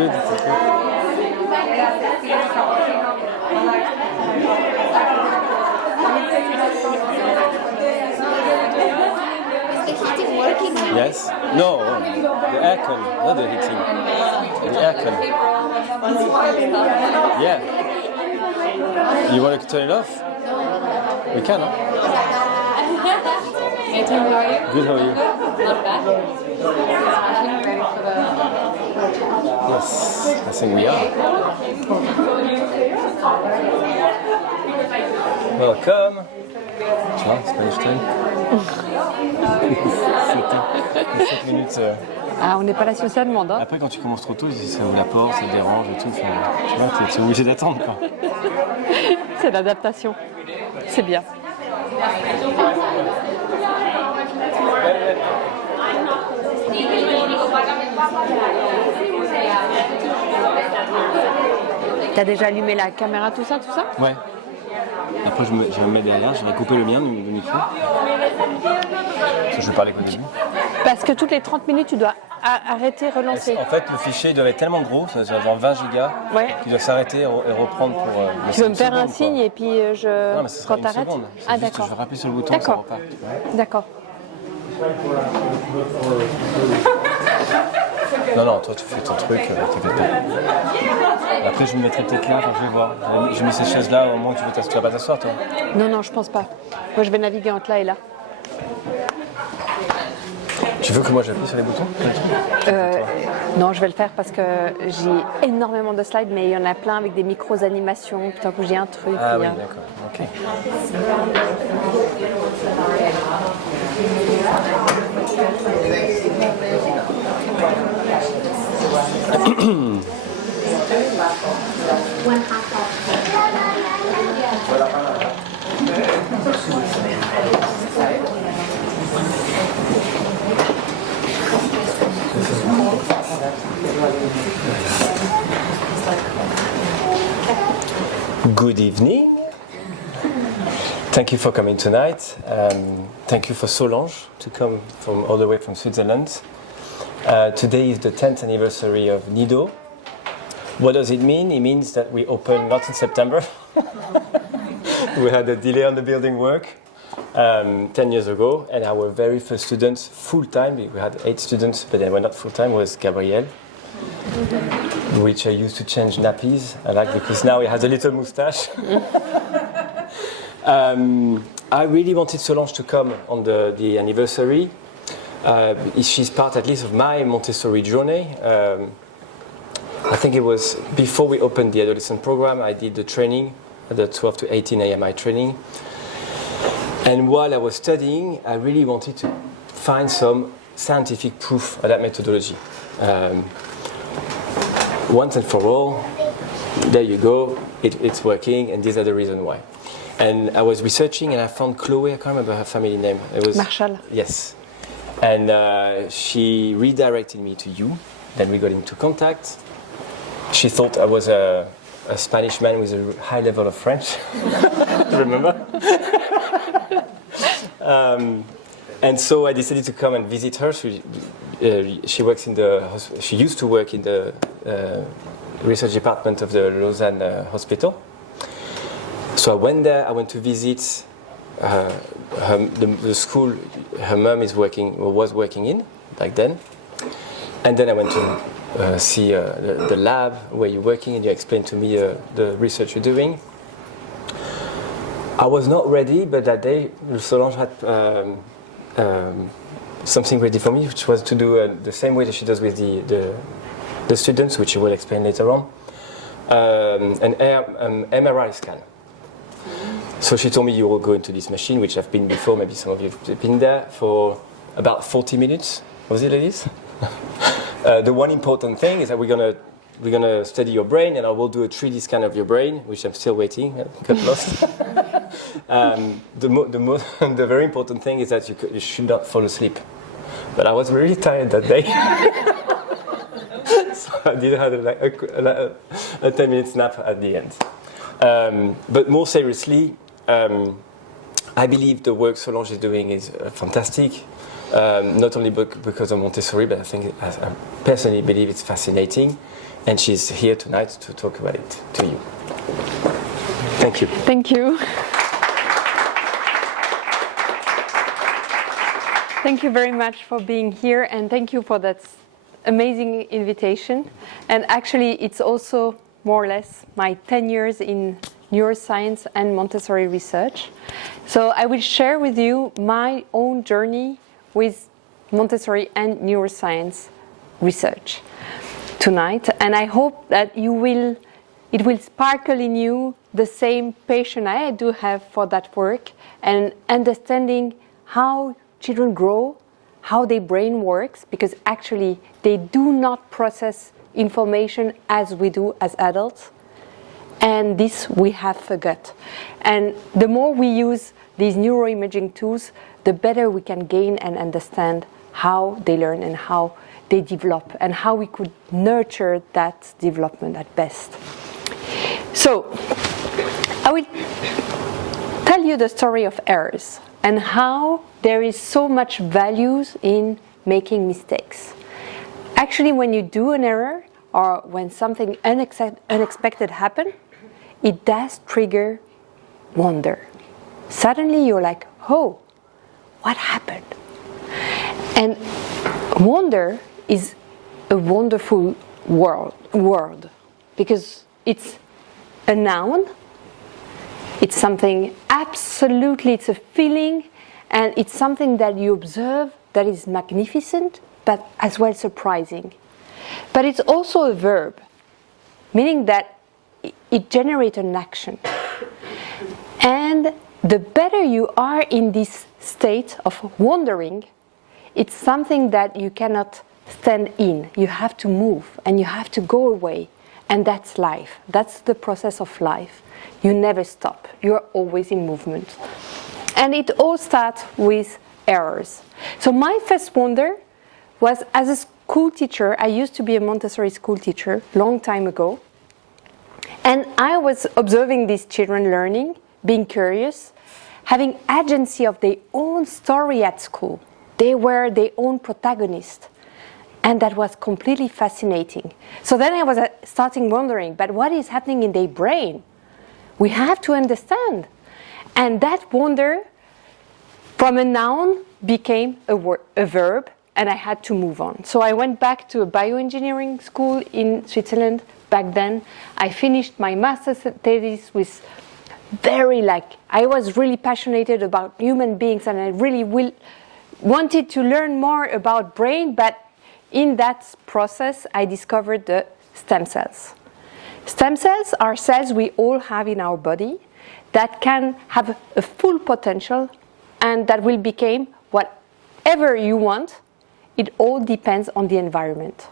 good. It's good. Is the heating working now? Yes? No, the aircon, not the heating. The aircon. Yeah. You want to turn it off? We can, huh? Hey Tim, how are you? Good, how are you? Not bad. Ready for the... Yes, I think we are. Welcome. Tu vois, Spanish time. 7 minutes. Ah, on n'est pas là sur ça demande. Hein. Après, quand tu commences trop tôt, ça ouvre la porte, ça te dérange et tout. Tu vois, t'es obligé d'attendre, quoi. C'est l'adaptation. C'est bien. T'as déjà allumé la caméra, tout ça? Ouais. Après, je vais me mettre derrière, je vais couper le mien, le micro. Parce que je vais parler qu'au début. Parce que toutes les 30 minutes, tu dois arrêter, relancer. En fait, le fichier doit être tellement gros, ça doit être genre 20 gigas, qu'il doit s'arrêter et reprendre pour... tu veux me faire un signe et puis je... Non, mais ce sera quand t'arrêtes. Ah, d'accord. Je vais rappuyer sur le bouton et ça repart. D'accord. Non, toi tu fais ton truc, t'inquiète pas. Après je me mettrai peut-être là, je vais voir. J'ai mis ces chaises là, au moins tu vas pas t'asseoir toi. Non, je pense pas. Moi je vais naviguer entre là et là. Tu veux que moi j'appuie sur les boutons? Non, je vais le faire parce que j'ai énormément de slides, mais il y en a plein avec des micros animations, putain que j'ai un truc. Ah oui, d'accord, ok. Good evening. Thank you for coming tonight. Thank you for Solange to come from all the way from Switzerland. Today is the 10th anniversary of Nido. What does it mean? It means that we opened not in September. We had a delay on the building work 10 years ago, and our very first students, full-time, we had 8 students, but they were not full-time, was Gabriel, which I used to change nappies. I like because now he has a little moustache. I really wanted Solange to come on the anniversary. She's part at least of my Montessori journey. I think it was before we opened the adolescent program, I did the training, the 12 to 18 AMI training. And while I was studying, I really wanted to find some scientific proof of that methodology. Once and for all, there you go, it's working, and these are the reasons why. And I was researching and I found Chloe, I can't remember her family name. It was Marshall. Yes. And she redirected me to you. Then we got into contact. She thought I was a Spanish man with a high level of French. Remember? And so I decided to come and visit her. She works in she used to work in the research department of the Lausanne hospital. So I went there. I went to visit the school her mom was working in back then, and then I went to see the lab where you're working, and you explained to me the research you're doing. I was not ready, but that day Solange had something ready for me, which was to do the same way that she does with the students, which you will explain later on, an MRI scan. So she told me you will go into this machine, which I've been before, maybe some of you have been there, for about 40 minutes. Was it, ladies? The one important thing is that we're gonna study your brain, and I will do a 3D scan of your brain, which I'm still waiting, got lost. The very important thing is that you should not fall asleep. But I was really tired that day. So I did have a 10-minute nap at the end. But more seriously, I believe the work Solange is doing is fantastic. not only because of Montessori, but I think I personally believe it's fascinating, and she's here tonight to talk about it to you. Thank you. Thank you. Thank you very much for being here, and thank you for that amazing invitation. And actually, it's also more or less my 10 years in neuroscience and Montessori research. So I will share with you my own journey with Montessori and neuroscience research tonight. And I hope that it will sparkle in you the same passion I do have for that work, and understanding how children grow, how their brain works, because actually they do not process information as we do as adults. And this we have forgot. And the more we use these neuroimaging tools, the better we can gain and understand how they learn and how they develop, and how we could nurture that development at best. So, I will tell you the story of errors and how there is so much value in making mistakes. Actually, when you do an error or when something unexpected happens, it does trigger wonder. Suddenly you're like, oh, what happened? And wonder is a wonderful word because it's a noun. It's something absolutely, it's a feeling, and it's something that you observe that is magnificent, but as well surprising. But it's also a verb, meaning that it generates an action. And the better you are in this state of wondering, it's something that you cannot stand in. You have to move and you have to go away. And that's life. That's the process of life. You never stop. You're always in movement. And it all starts with errors. So my first wonder was, as a school teacher, I used to be a Montessori school teacher long time ago. And I was observing these children learning, being curious, having agency of their own story at school. They were their own protagonists. And that was completely fascinating. So then I was starting wondering, but what is happening in their brain? We have to understand. And that wonder from a noun became a verb, and I had to move on. So I went back to a bioengineering school in Switzerland back then. I finished my master's thesis with I was really passionate about human beings, and I really wanted to learn more about brain, but in that process, I discovered the stem cells. Stem cells are cells we all have in our body that can have a full potential and that will become whatever you want. It all depends on the environment.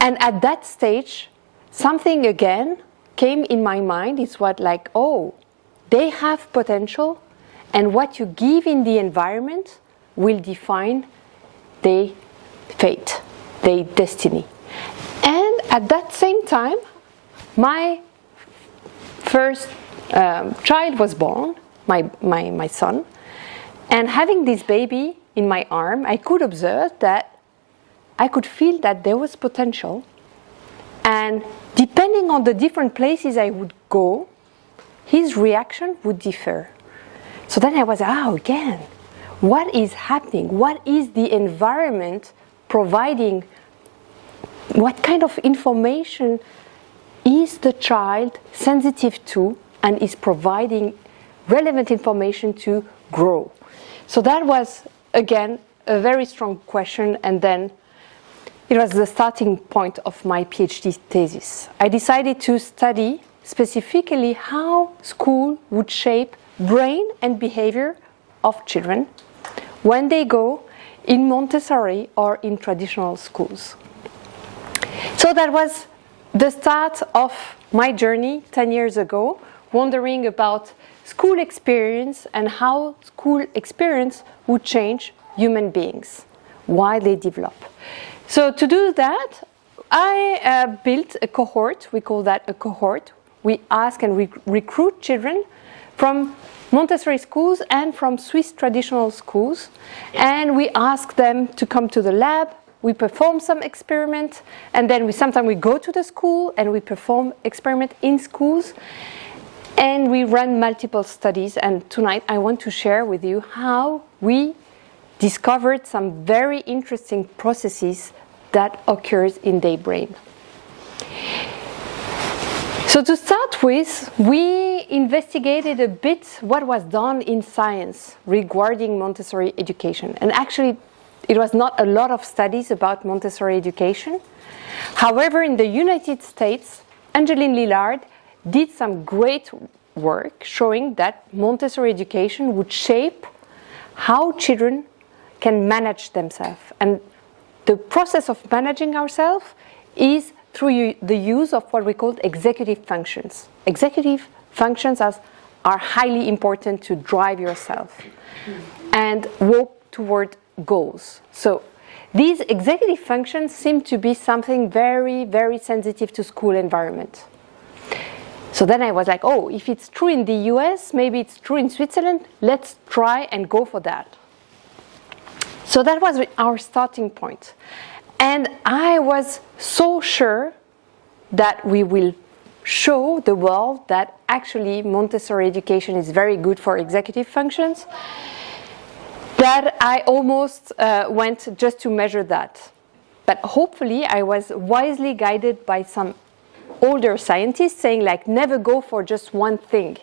And at that stage, something again came in my mind. It's they have potential, and what you give in the environment will define their fate, their destiny. And at that same time, my first child was born, my son, and having this baby in my arm, I could observe that I could feel that there was potential, and depending on the different places I would go, his reaction would differ. So then I was, again, what is happening? What is the environment providing? What kind of information is the child sensitive to and is providing relevant information to grow? So that was, again, a very strong question, and then it was the starting point of my PhD thesis. I decided to study specifically how school would shape brain and behavior of children when they go in Montessori or in traditional schools. So that was the start of my journey 10 years ago, wondering about school experience and how school experience would change human beings, why they develop. So to do that, I built a cohort. We call that a cohort. We ask and we recruit children from Montessori schools and from Swiss traditional schools. And we ask them to come to the lab. We perform some experiment, and then sometimes we go to the school and we perform experiment in schools. And we run multiple studies, and tonight I want to share with you how we discovered some very interesting processes that occurs in their brain. So to start with, we investigated a bit what was done in science regarding Montessori education. And actually, it was not a lot of studies about Montessori education. However, in the United States, Angeline Lillard did some great work showing that Montessori education would shape how children can manage themselves. And the process of managing ourselves is through the use of what we call executive functions. Executive functions are highly important to drive yourself and work toward goals. So these executive functions seem to be something very, very sensitive to school environment. So then I was like, oh, if it's true in the US, maybe it's true in Switzerland, let's try and go for that. So that was our starting point. And I was so sure that we will show the world that actually Montessori education is very good for executive functions, that I almost went just to measure that. But hopefully I was wisely guided by some older scientists saying, like, never go for just one thing.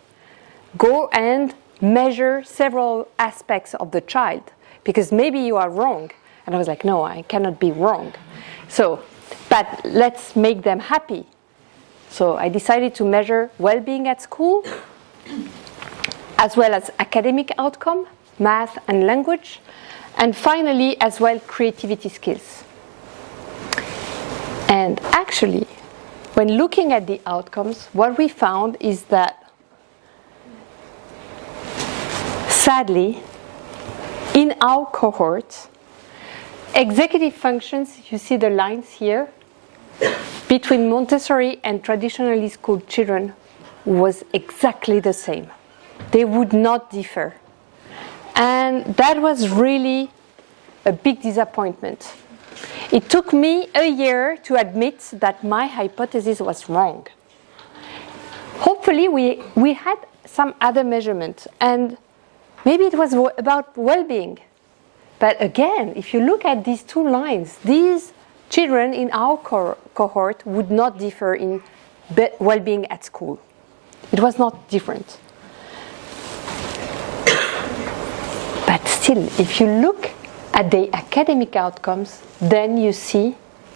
Go and measure several aspects of the child, because maybe you are wrong. And I was like, no, I cannot be wrong. So, but let's make them happy. So I decided to measure well-being at school, as well as academic outcome, math and language, and finally, as well, creativity skills. And actually, when looking at the outcomes, what we found is that, sadly, in our cohort, executive functions, you see the lines here, between Montessori and traditionally schooled children was exactly the same. They would not differ. And that was really a big disappointment. It took me a year to admit that my hypothesis was wrong. Hopefully we had some other measurement, and maybe it was about well-being. But again, if you look at these two lines, these children in our cohort would not differ in well-being at school. It was not different. But still, if you look at the academic outcomes, then you see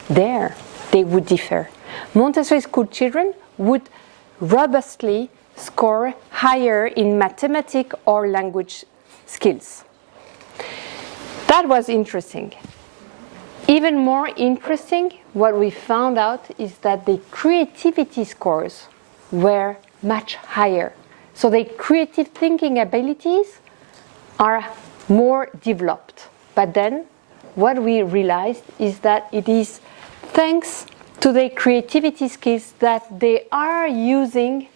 there they would differ. Montessori school children would robustly score higher in mathematics or language skills. That was interesting. Even more interesting, what we found out is that the creativity scores were much higher. So the creative thinking abilities are more developed. But then what we realized is that it is thanks to the creativity skills that they are using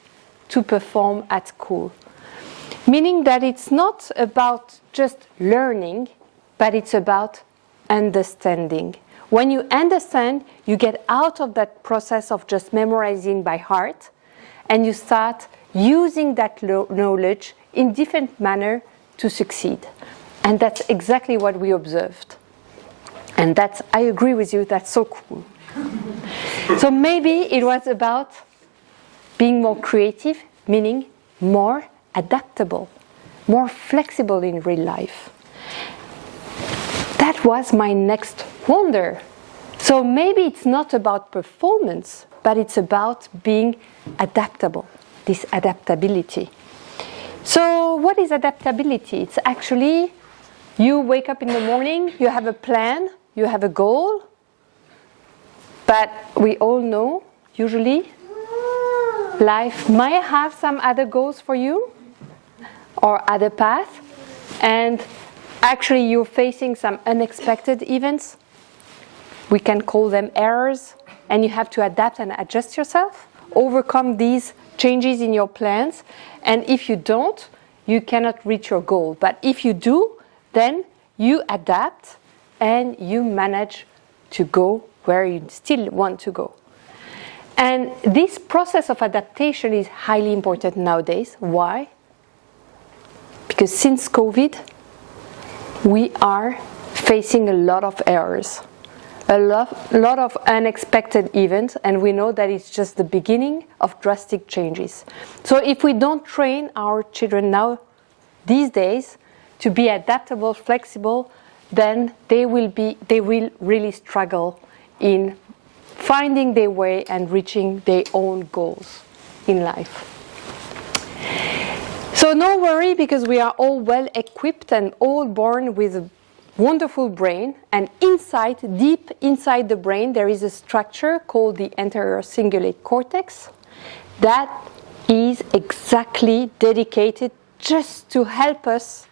to perform at school. Meaning that it's not about just learning, but it's about understanding. When you understand, you get out of that process of just memorizing by heart, and you start using that knowledge in different manner to succeed. And that's exactly what we observed. And I agree with you, that's so cool. So maybe it was about being more creative, meaning more adaptable, more flexible in real life. That was my next wonder. So maybe it's not about performance, but it's about being adaptable, this adaptability. So what is adaptability? It's actually you wake up in the morning, you have a plan, you have a goal, but we all know, usually, life might have some other goals for you or other paths, and actually you're facing some unexpected events. We can call them errors, and you have to adapt and adjust yourself, overcome these changes in your plans. And if you don't, you cannot reach your goal. But if you do, then you adapt and you manage to go where you still want to go. And this process of adaptation is highly important nowadays. Why? Because since COVID, we are facing a lot of errors, a lot of unexpected events, and we know that it's just the beginning of drastic changes. So if we don't train our children now, these days, to be adaptable, flexible, then they will really struggle in finding their way and reaching their own goals in life. So no worry, because we are all well equipped and all born with a wonderful brain, and deep inside the brain, there is a structure called the anterior cingulate cortex that is exactly dedicated just to help us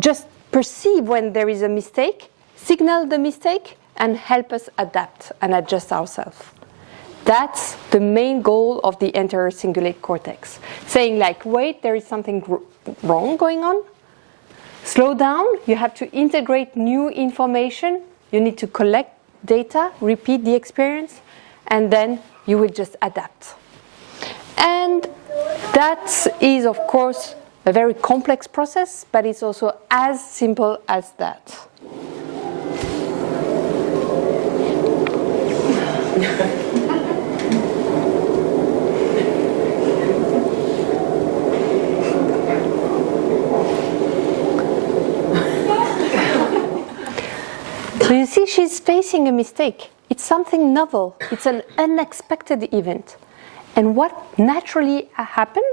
just perceive when there is a mistake, signal the mistake, and help us adapt and adjust ourselves. That's the main goal of the anterior cingulate cortex. Saying like, wait, there is something wrong going on. Slow down, you have to integrate new information. You need to collect data, repeat the experience, and then you will just adapt. And that is, of course, a very complex process, but it's also as simple as that. So you see, she's facing a mistake. It's something novel. It's an unexpected event. And what naturally happened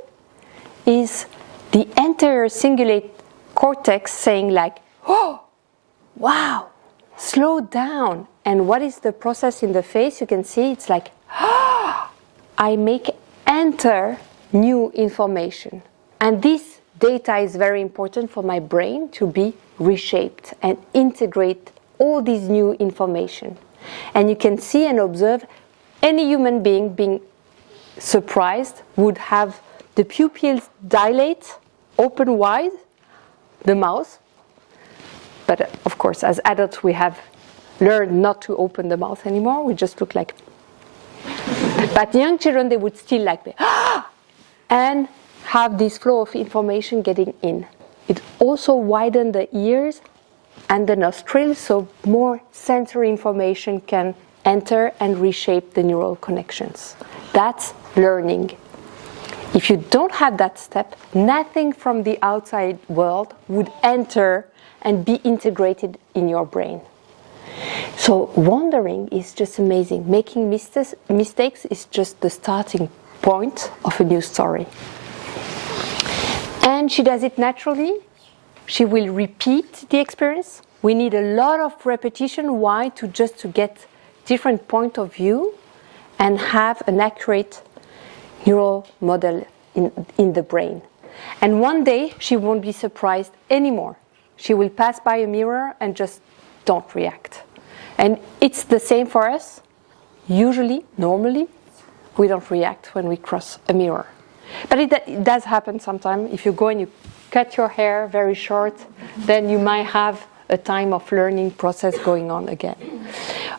is the anterior cingulate cortex saying like, oh, wow, slow down. And what is the process in the face? You can see it's like, oh, I make enter new information. And this data is very important for my brain to be reshaped and integrate all these new information. And you can see and observe any human being surprised would have the pupils dilate, open wide, the mouth. But of course, as adults, we have learned not to open the mouth anymore. We just look like. But young children, they would still like and have this flow of information getting in. It also widens the ears and the nostrils, so more sensory information can enter and reshape the neural connections. That's learning. If you don't have that step, nothing from the outside world would enter and be integrated in your brain. So wandering is just amazing. Making mistakes is just the starting point of a new story. And she does it naturally. She will repeat the experience. We need a lot of repetition. Why? To get different point of view and have an accurate neural model in the brain. And one day she won't be surprised anymore. She will pass by a mirror and just don't react. And it's the same for us. Usually, normally, we don't react when we cross a mirror. But it does happen sometimes. If you go and you cut your hair very short, then you might have a time of learning process going on again.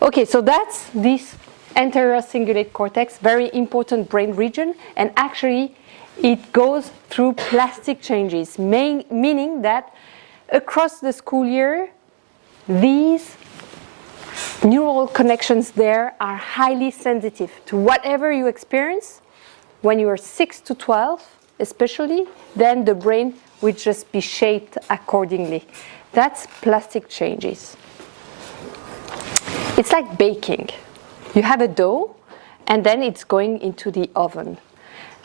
Okay, so that's this anterior cingulate cortex, very important brain region, and actually it goes through plastic changes, meaning that across the school year, these neural connections there are highly sensitive to whatever you experience. When you are 6 to 12, especially, then the brain will just be shaped accordingly. That's plastic changes. It's like baking. You have a dough, and then it's going into the oven.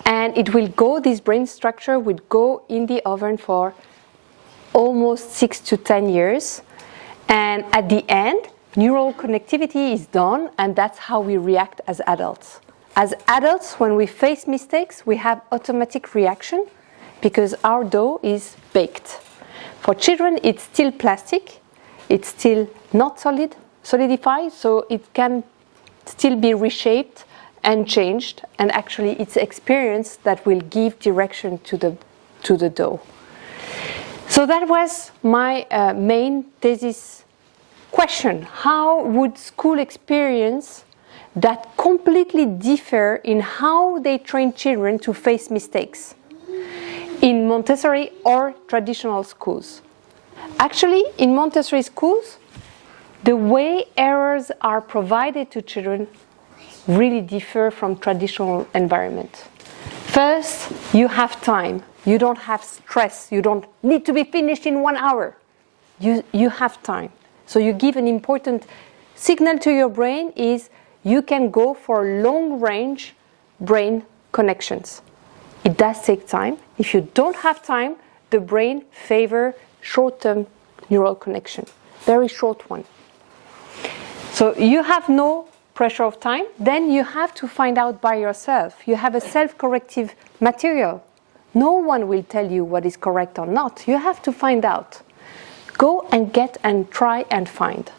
And it will go, this brain structure will go in the oven for almost 6 to 10 years. And at the end, neural connectivity is done, and that's how we react as adults. As adults, when we face mistakes, we have automatic reaction because our dough is baked. For children, it's still plastic. It's still not solidified, so it can still be reshaped and changed, and actually it's experience that will give direction to the dough. So that was my main thesis question. How would school experience that completely differ in how they train children to face mistakes in Montessori or traditional schools? Actually, in Montessori schools, the way errors are provided to children really differ from traditional environment. First, you have time. You don't have stress. You don't need to be finished in 1 hour. You have time. So you give an important signal to your brain is you can go for long-range brain connections. It does take time. If you don't have time, the brain favors short-term neural connection, very short one. So you have no pressure of time, then you have to find out by yourself. You have a self-corrective material. No one will tell you what is correct or not. You have to find out. Go and get and try and find.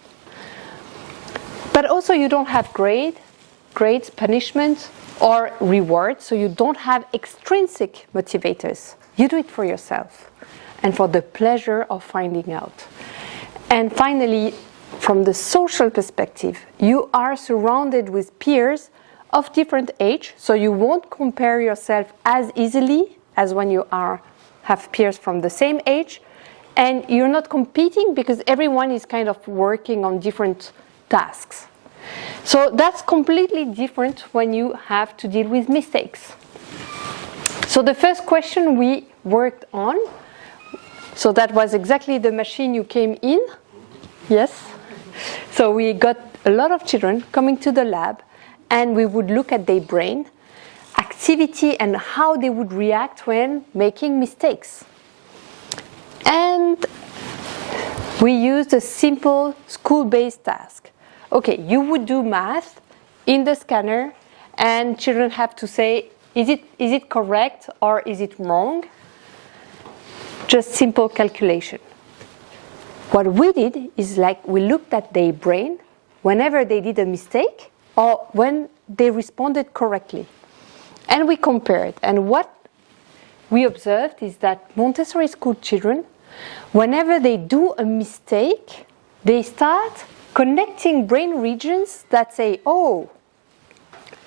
But also you don't have grades, punishment, or reward, so you don't have extrinsic motivators. You do it for yourself and for the pleasure of finding out. And finally, from the social perspective, you are surrounded with peers of different age, so you won't compare yourself as easily as when you have peers from the same age, and you're not competing because everyone is kind of working on different tasks. So that's completely different when you have to deal with mistakes. So the first question we worked on, so that was exactly the machine you came in. Yes. So we got a lot of children coming to the lab, and we would look at their brain activity and how they would react when making mistakes. And we used a simple school-based task. Okay, you would do math in the scanner, and children have to say, is it correct or is it wrong? Just simple calculation. What we did is we looked at their brain whenever they did a mistake or when they responded correctly. And we compared. And what we observed is that Montessori school children, whenever they do a mistake, they start connecting brain regions that say, oh,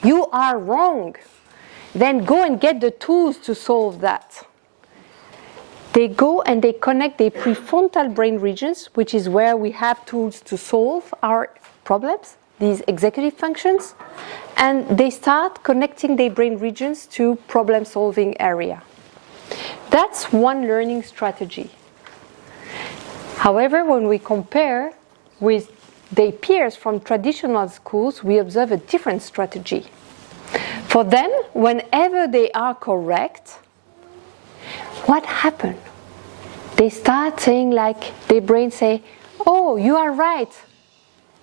you are wrong. Then go and get the tools to solve that. They go and they connect their prefrontal brain regions, which is where we have tools to solve our problems, these executive functions, and they start connecting their brain regions to problem-solving area. That's one learning strategy. However, when we compare with their peers from traditional schools, we observe a different strategy. For them, whenever they are correct, what happened? They start saying their brain say, oh, you are right.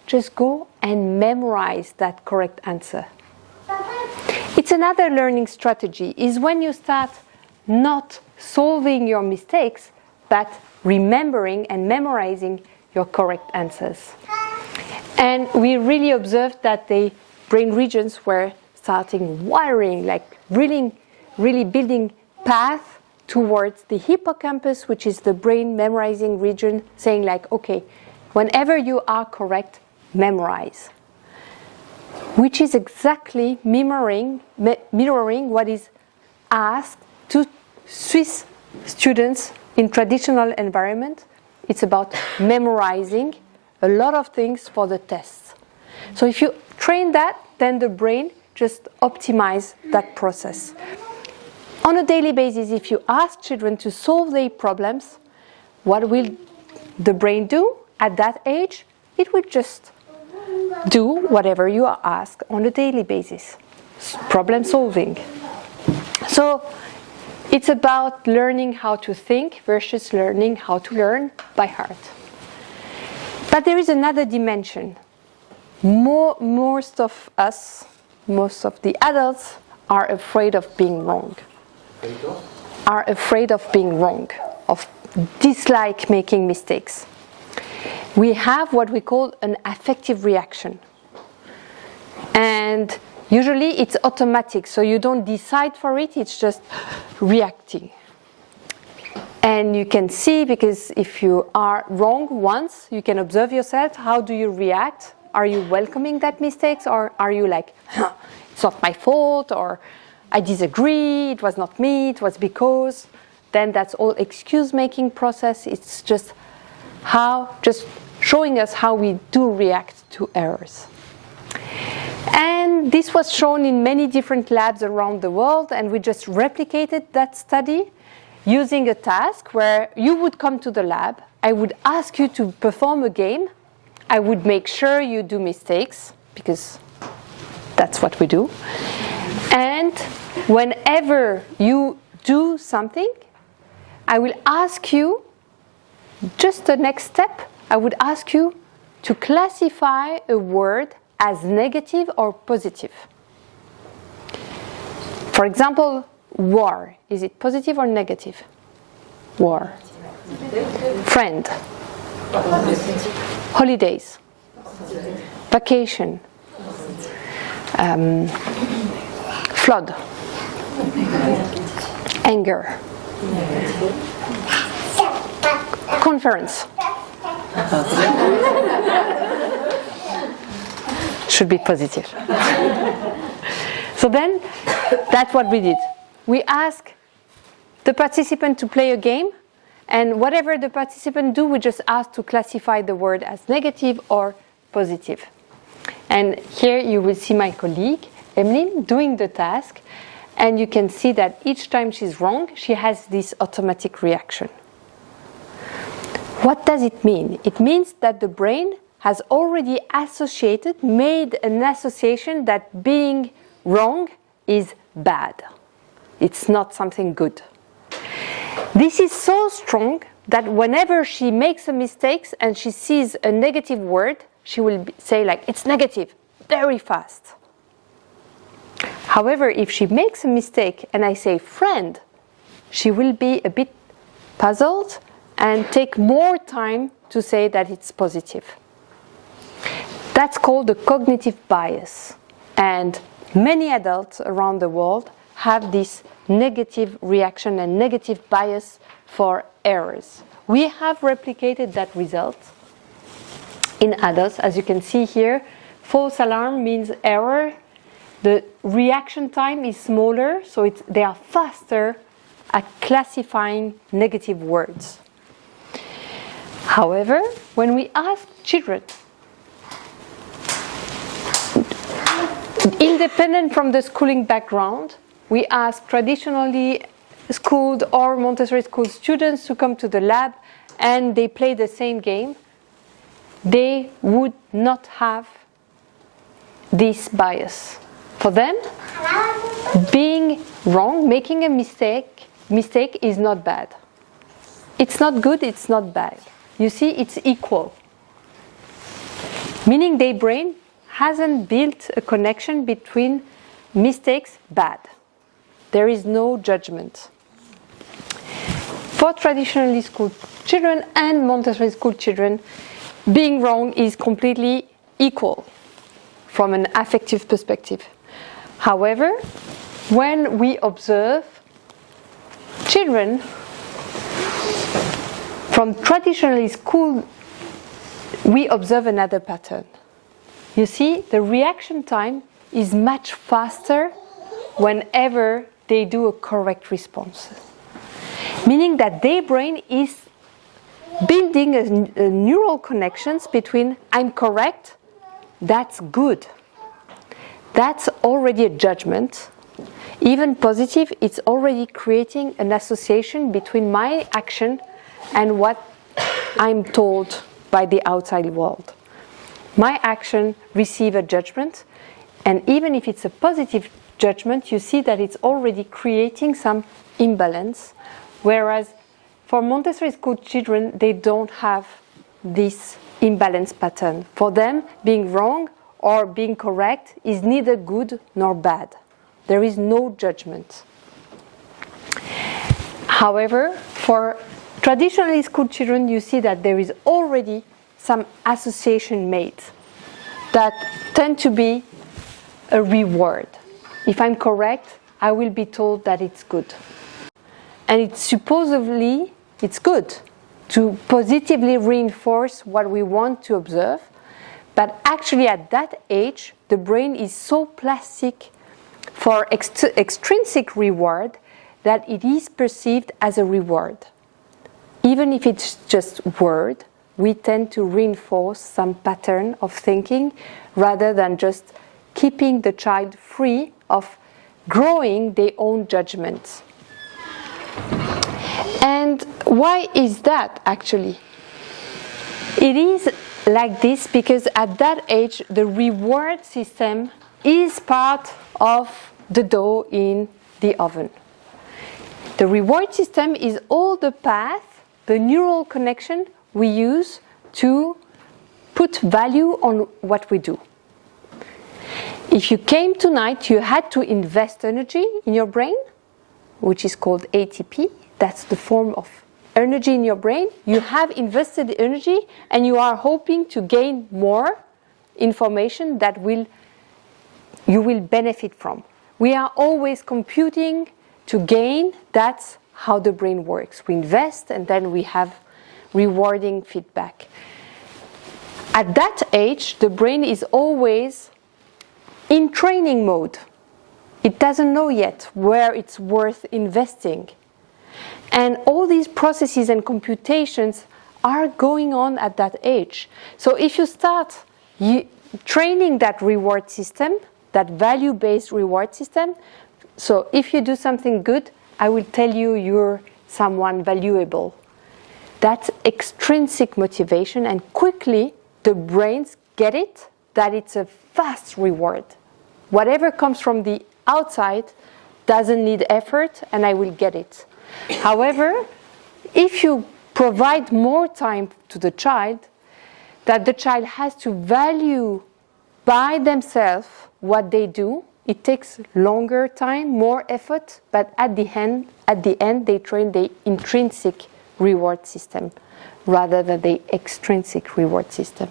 Just go and memorize that correct answer. It's another learning strategy, is when you start not solving your mistakes, but remembering and memorizing your correct answers. And we really observed that the brain regions were starting wiring, really building path towards the hippocampus, which is the brain memorizing region, saying okay, whenever you are correct, memorize. Which is exactly mirroring what is asked to Swiss students in traditional environment. It's about memorizing a lot of things for the tests. So if you train that, then the brain just optimizes that process. On a daily basis, if you ask children to solve their problems, what will the brain do at that age? It will just do whatever you are asked on a daily basis. Problem solving. So it's about learning how to think versus learning how to learn by heart. But there is another dimension. Most of us, most of the adults, are afraid of being wrong. Are afraid of being wrong, of dislike making mistakes. We have what we call an affective reaction. And Usually it's automatic, so you don't decide for it, it's just reacting. And you can see, because if you are wrong once, you can observe yourself, how do you react? Are you welcoming that mistakes, or are you like, it's not my fault, or I disagree, it was not me, it was because? Then that's all excuse-making process. It's just showing us how we do react to errors. And this was shown in many different labs around the world, and we just replicated that study using a task where you would come to the lab, I would ask you to perform a game, I would make sure you do mistakes, because that's what we do. And whenever you do something, I will ask you, just the next step, I would ask you to classify a word as negative or positive. For example, war. Is it positive or negative? War. Friend. Holidays. Vacation. Flood. Anger. Conference. Should be positive. So then, that's what we did. We asked the participant to play a game, and whatever the participant do, we just ask to classify the word as negative or positive. And here you will see my colleague, Emeline, doing the task, and you can see that each time she's wrong, she has this automatic reaction. What does it mean? It means that the brain has already made an association that being wrong is bad. It's not something good. This is so strong that whenever she makes a mistake and she sees a negative word, she will say like, it's negative, very fast. However, if she makes a mistake and I say friend, she will be a bit puzzled and take more time to say that it's positive. That's called the cognitive bias. And many adults around the world have this negative reaction and negative bias for errors. We have replicated that result in adults. As you can see here, false alarm means error. The reaction time is smaller, so they are faster at classifying negative words. However, when we ask children, independent from the schooling background, we ask traditionally schooled or Montessori school students to come to the lab and they play the same game, they would not have this bias. For them, being wrong, making a mistake is not bad. It's not good, it's not bad. You see, it's equal. Meaning their brain hasn't built a connection between mistakes, bad. There is no judgment. For traditionally schooled children and Montessori school children, being wrong is completely equal from an affective perspective. However, when we observe children from traditionally schooled, we observe another pattern. You see, the reaction time is much faster whenever they do a correct response. Meaning that their brain is building a neural connections between I'm correct, that's good. That's already a judgment. Even positive, it's already creating an association between my action and what I'm told by the outside world. My action receives a judgment, and even if it's a positive judgment, you see that it's already creating some imbalance, whereas for Montessori school children, they don't have this imbalance pattern. For them, being wrong or being correct is neither good nor bad. There is no judgment. However, for traditionally school children, you see that there is already some association made that tend to be a reward. If I'm correct, I will be told that it's good. And it's good to positively reinforce what we want to observe. But actually at that age, the brain is so plastic for extrinsic reward that it is perceived as a reward. Even if it's just word, we tend to reinforce some pattern of thinking rather than just keeping the child free of growing their own judgments. And why is that actually? It is like this because at that age the reward system is part of the dough in the oven. The reward system is all the path, the neural connection we use to put value on what we do. If you came tonight, you had to invest energy in your brain, which is called ATP. That's the form of energy in your brain. You have invested energy and you are hoping to gain more information that you will benefit from. We are always computing to gain. That's how the brain works. We invest and then we have rewarding feedback. At that age, the brain is always in training mode. It doesn't know yet where it's worth investing. And all these processes and computations are going on at that age. So if you start training that reward system, that value-based reward system, so if you do something good, I will tell you you're someone valuable. That's extrinsic motivation, and quickly the brains get it, that it's a fast reward. Whatever comes from the outside doesn't need effort, and I will get it. However, if you provide more time to the child, that the child has to value by themselves what they do, it takes longer time, more effort, but at the end they train the intrinsic reward system rather than the extrinsic reward system.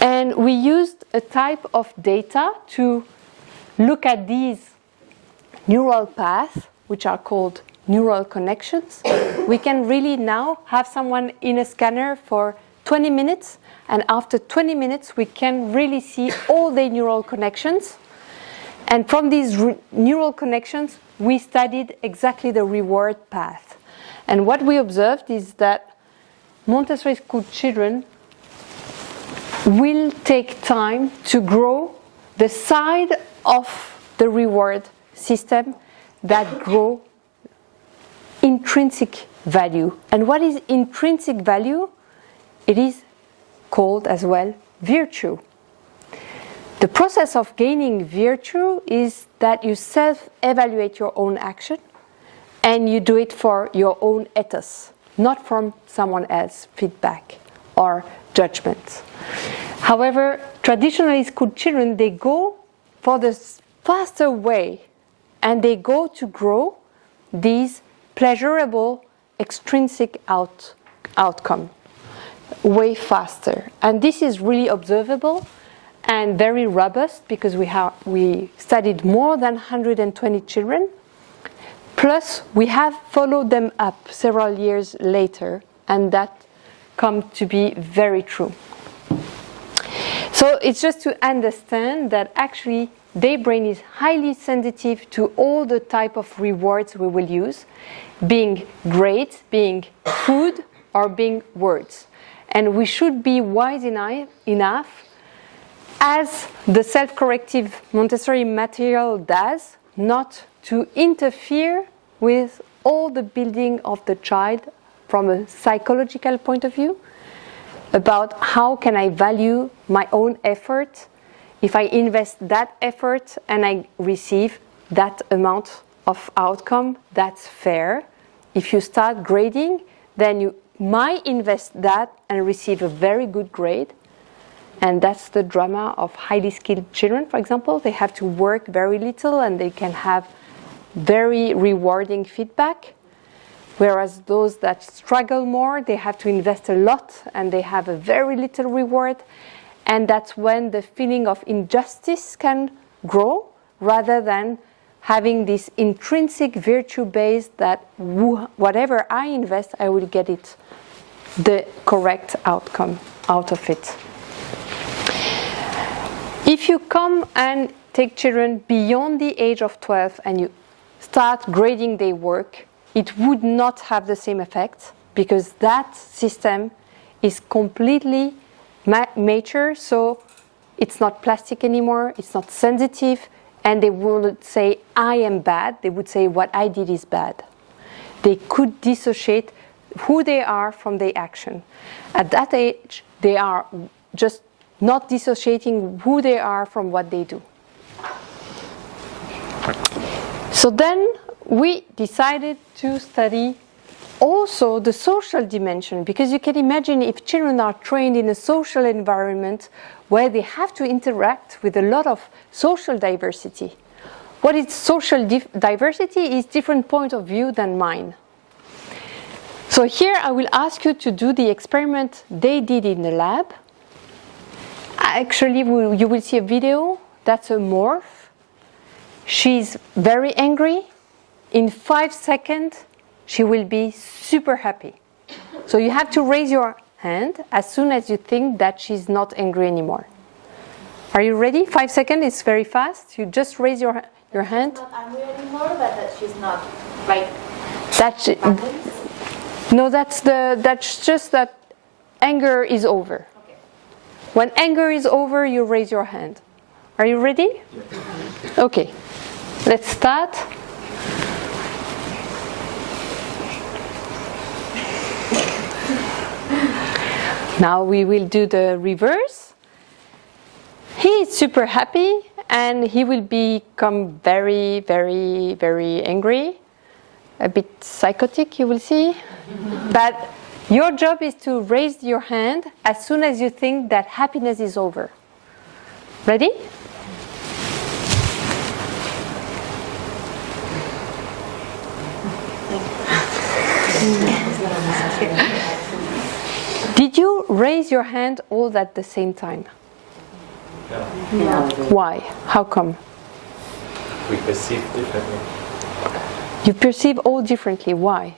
And we used a type of data to look at these neural paths, which are called neural connections. We can really now have someone in a scanner for 20 minutes, and after 20 minutes we can really see all the neural connections. And from these neural connections, we studied exactly the reward path. And what we observed is that Montessori school children will take time to grow the side of the reward system that grow intrinsic value. And what is intrinsic value? It is called as well virtue. The process of gaining virtue is that you self-evaluate your own action and you do it for your own ethos, not from someone else's feedback or judgment. However, traditionally school children, they go for the faster way and they go to grow these pleasurable extrinsic outcome way faster. And this is really observable and very robust because we studied more than 120 children. Plus, we have followed them up several years later, and that comes to be very true. So it's just to understand that actually their brain is highly sensitive to all the type of rewards we will use, being grades, being food, or being words. And we should be wise enough, as the self-corrective Montessori material does, not to interfere with all the building of the child from a psychological point of view, about how can I value my own effort. If I invest that effort and I receive that amount of outcome, that's fair. If you start grading, then you might invest that and receive a very good grade. And that's the drama of highly skilled children, for example. They have to work very little and they can have very rewarding feedback. Whereas those that struggle more, they have to invest a lot and they have a very little reward. And that's when the feeling of injustice can grow, rather than having this intrinsic virtue base that whatever I invest, I will get it, the correct outcome out of it. If you come and take children beyond the age of 12 and you start grading their work, it would not have the same effect, because that system is completely mature, so it's not plastic anymore, it's not sensitive, and they wouldn't say, I am bad, they would say, what I did is bad. They could dissociate who they are from their action. At that age, they are just not dissociating who they are from what they do. So then we decided to study also the social dimension, because you can imagine if children are trained in a social environment where they have to interact with a lot of social diversity. What is social diversity is different point of view than mine. So here I will ask you to do the experiment they did in the lab. Actually, you will see a video. That's a morph. She's very angry. In 5 seconds, she will be super happy. So you have to raise your hand as soon as you think that she's not angry anymore. Are you ready? 5 seconds is very fast. You just raise your hand. She's not angry anymore, but that she's not like. No, that's just that anger is over. Okay. When anger is over, you raise your hand. Are you ready? Okay. Let's start. Now we will do the reverse. He is super happy and he will become very, very, very angry. A bit psychotic, you will see. But your job is to raise your hand as soon as you think that happiness is over. Ready? Did you raise your hand all at the same time? No. Why? How come? We perceive differently. You perceive all differently. Why?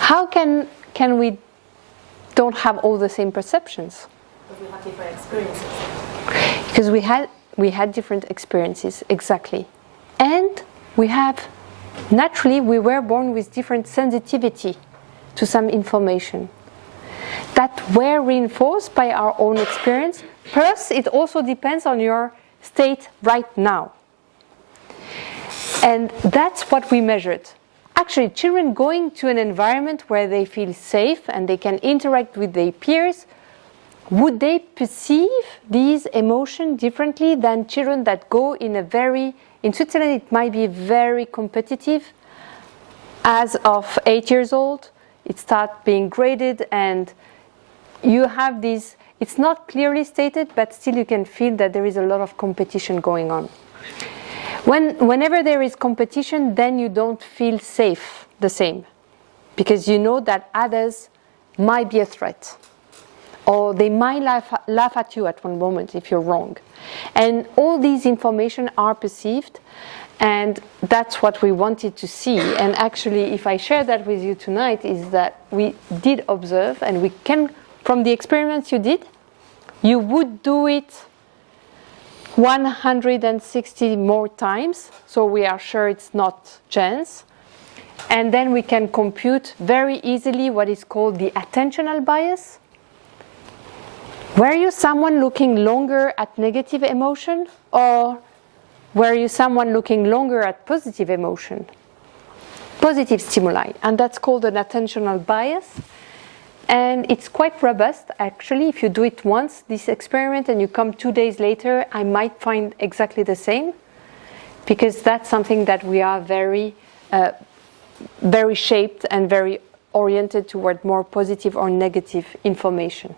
How can we don't have all the same perceptions? Because we have different experiences. Because we had different experiences, exactly. And we were born with different sensitivity to some information that were reinforced by our own experience. Plus, it also depends on your state right now. And that's what we measured. Actually, children going to an environment where they feel safe and they can interact with their peers, would they perceive these emotions differently than children that go in Switzerland it might be very competitive. As of 8 years old, it starts being graded and you have these, it's not clearly stated, but still you can feel that there is a lot of competition going on. Whenever there is competition, then you don't feel safe the same, because you know that others might be a threat, or they might laugh at you at one moment if you're wrong. And all these information are perceived, and that's what we wanted to see. And actually, if I share that with you tonight, is that we did observe, and we can, from the experiments you did, you would do it 160 more times, so we are sure it's not chance. And then we can compute very easily what is called the attentional bias. Were you someone looking longer at negative emotion, or were you someone looking longer at positive emotion? Positive stimuli, and that's called an attentional bias. And it's quite robust, actually. If you do it once, this experiment, and you come 2 days later, I might find exactly the same, because that's something that we are very shaped and very oriented toward more positive or negative information.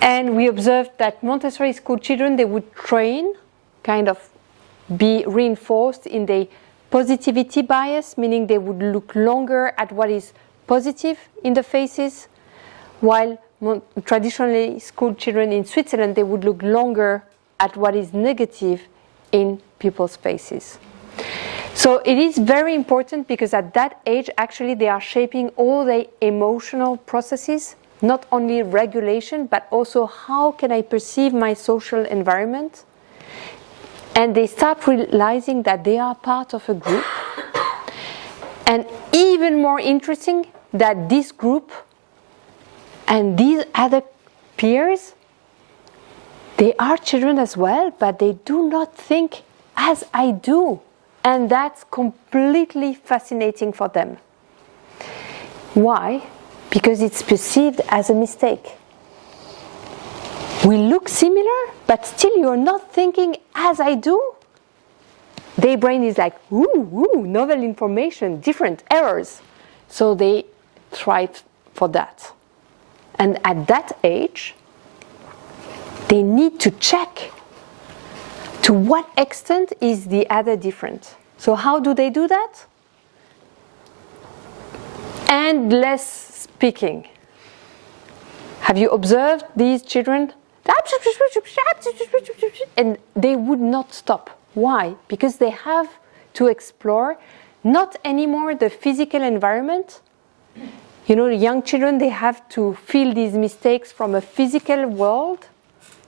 And we observed that Montessori school children, they would train, kind of be reinforced in the positivity bias, meaning they would look longer at what is positive in the faces, while traditionally schooled children in Switzerland, they would look longer at what is negative in people's faces. So it is very important because at that age, actually, they are shaping all the emotional processes, not only regulation, but also how can I perceive my social environment. And they start realizing that they are part of a group. And even more interesting, that this group and these other peers, they are children as well, but they do not think as I do. And that's completely fascinating for them. Why? Because it's perceived as a mistake. We look similar, but still you're not thinking as I do. Their brain is like, ooh, novel information, different errors. So they thrive for that. And at that age, they need to check to what extent is the other different. So how do they do that? Endless speaking. Have you observed these children? And they would not stop. Why? Because they have to explore not anymore the physical environment. You know, the young children, they have to feel these mistakes from a physical world.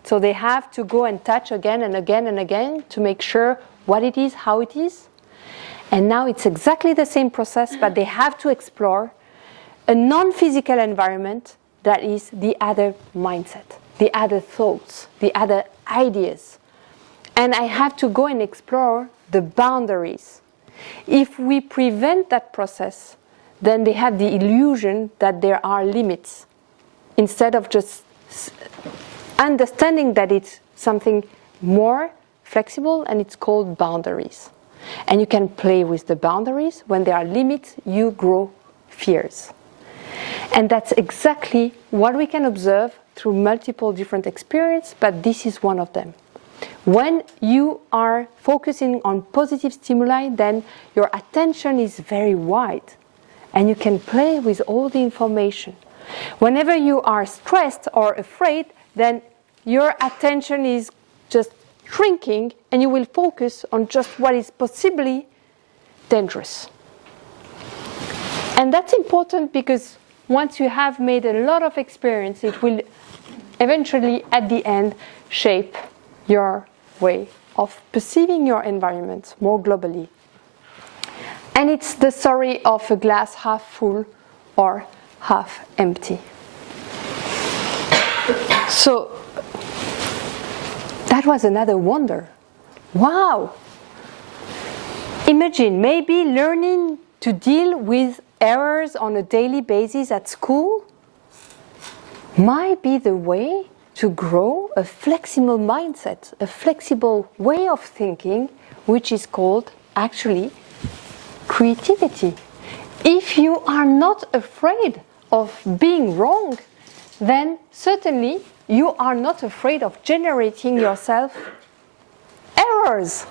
So they have to go and touch again and again and again to make sure what it is, how it is. And now it's exactly the same process, but they have to explore a non-physical environment that is the other mindset, the other thoughts, the other ideas. And I have to go and explore the boundaries. If we prevent that process, then they have the illusion that there are limits, instead of just understanding that it's something more flexible, and it's called boundaries. And you can play with the boundaries. When there are limits, you grow fears. And that's exactly what we can observe through multiple different experiences, but this is one of them. When you are focusing on positive stimuli, then your attention is very wide, and you can play with all the information. Whenever you are stressed or afraid, then your attention is just shrinking, and you will focus on just what is possibly dangerous. And that's important because once you have made a lot of experience, it will eventually, at the end, shape your way of perceiving your environment more globally. And it's the story of a glass half full or half empty. So that was another wonder. Wow! Imagine maybe learning to deal with errors on a daily basis at school might be the way to grow a flexible mindset, a flexible way of thinking, which is called actually creativity. If you are not afraid of being wrong, then certainly you are not afraid of generating yourself errors.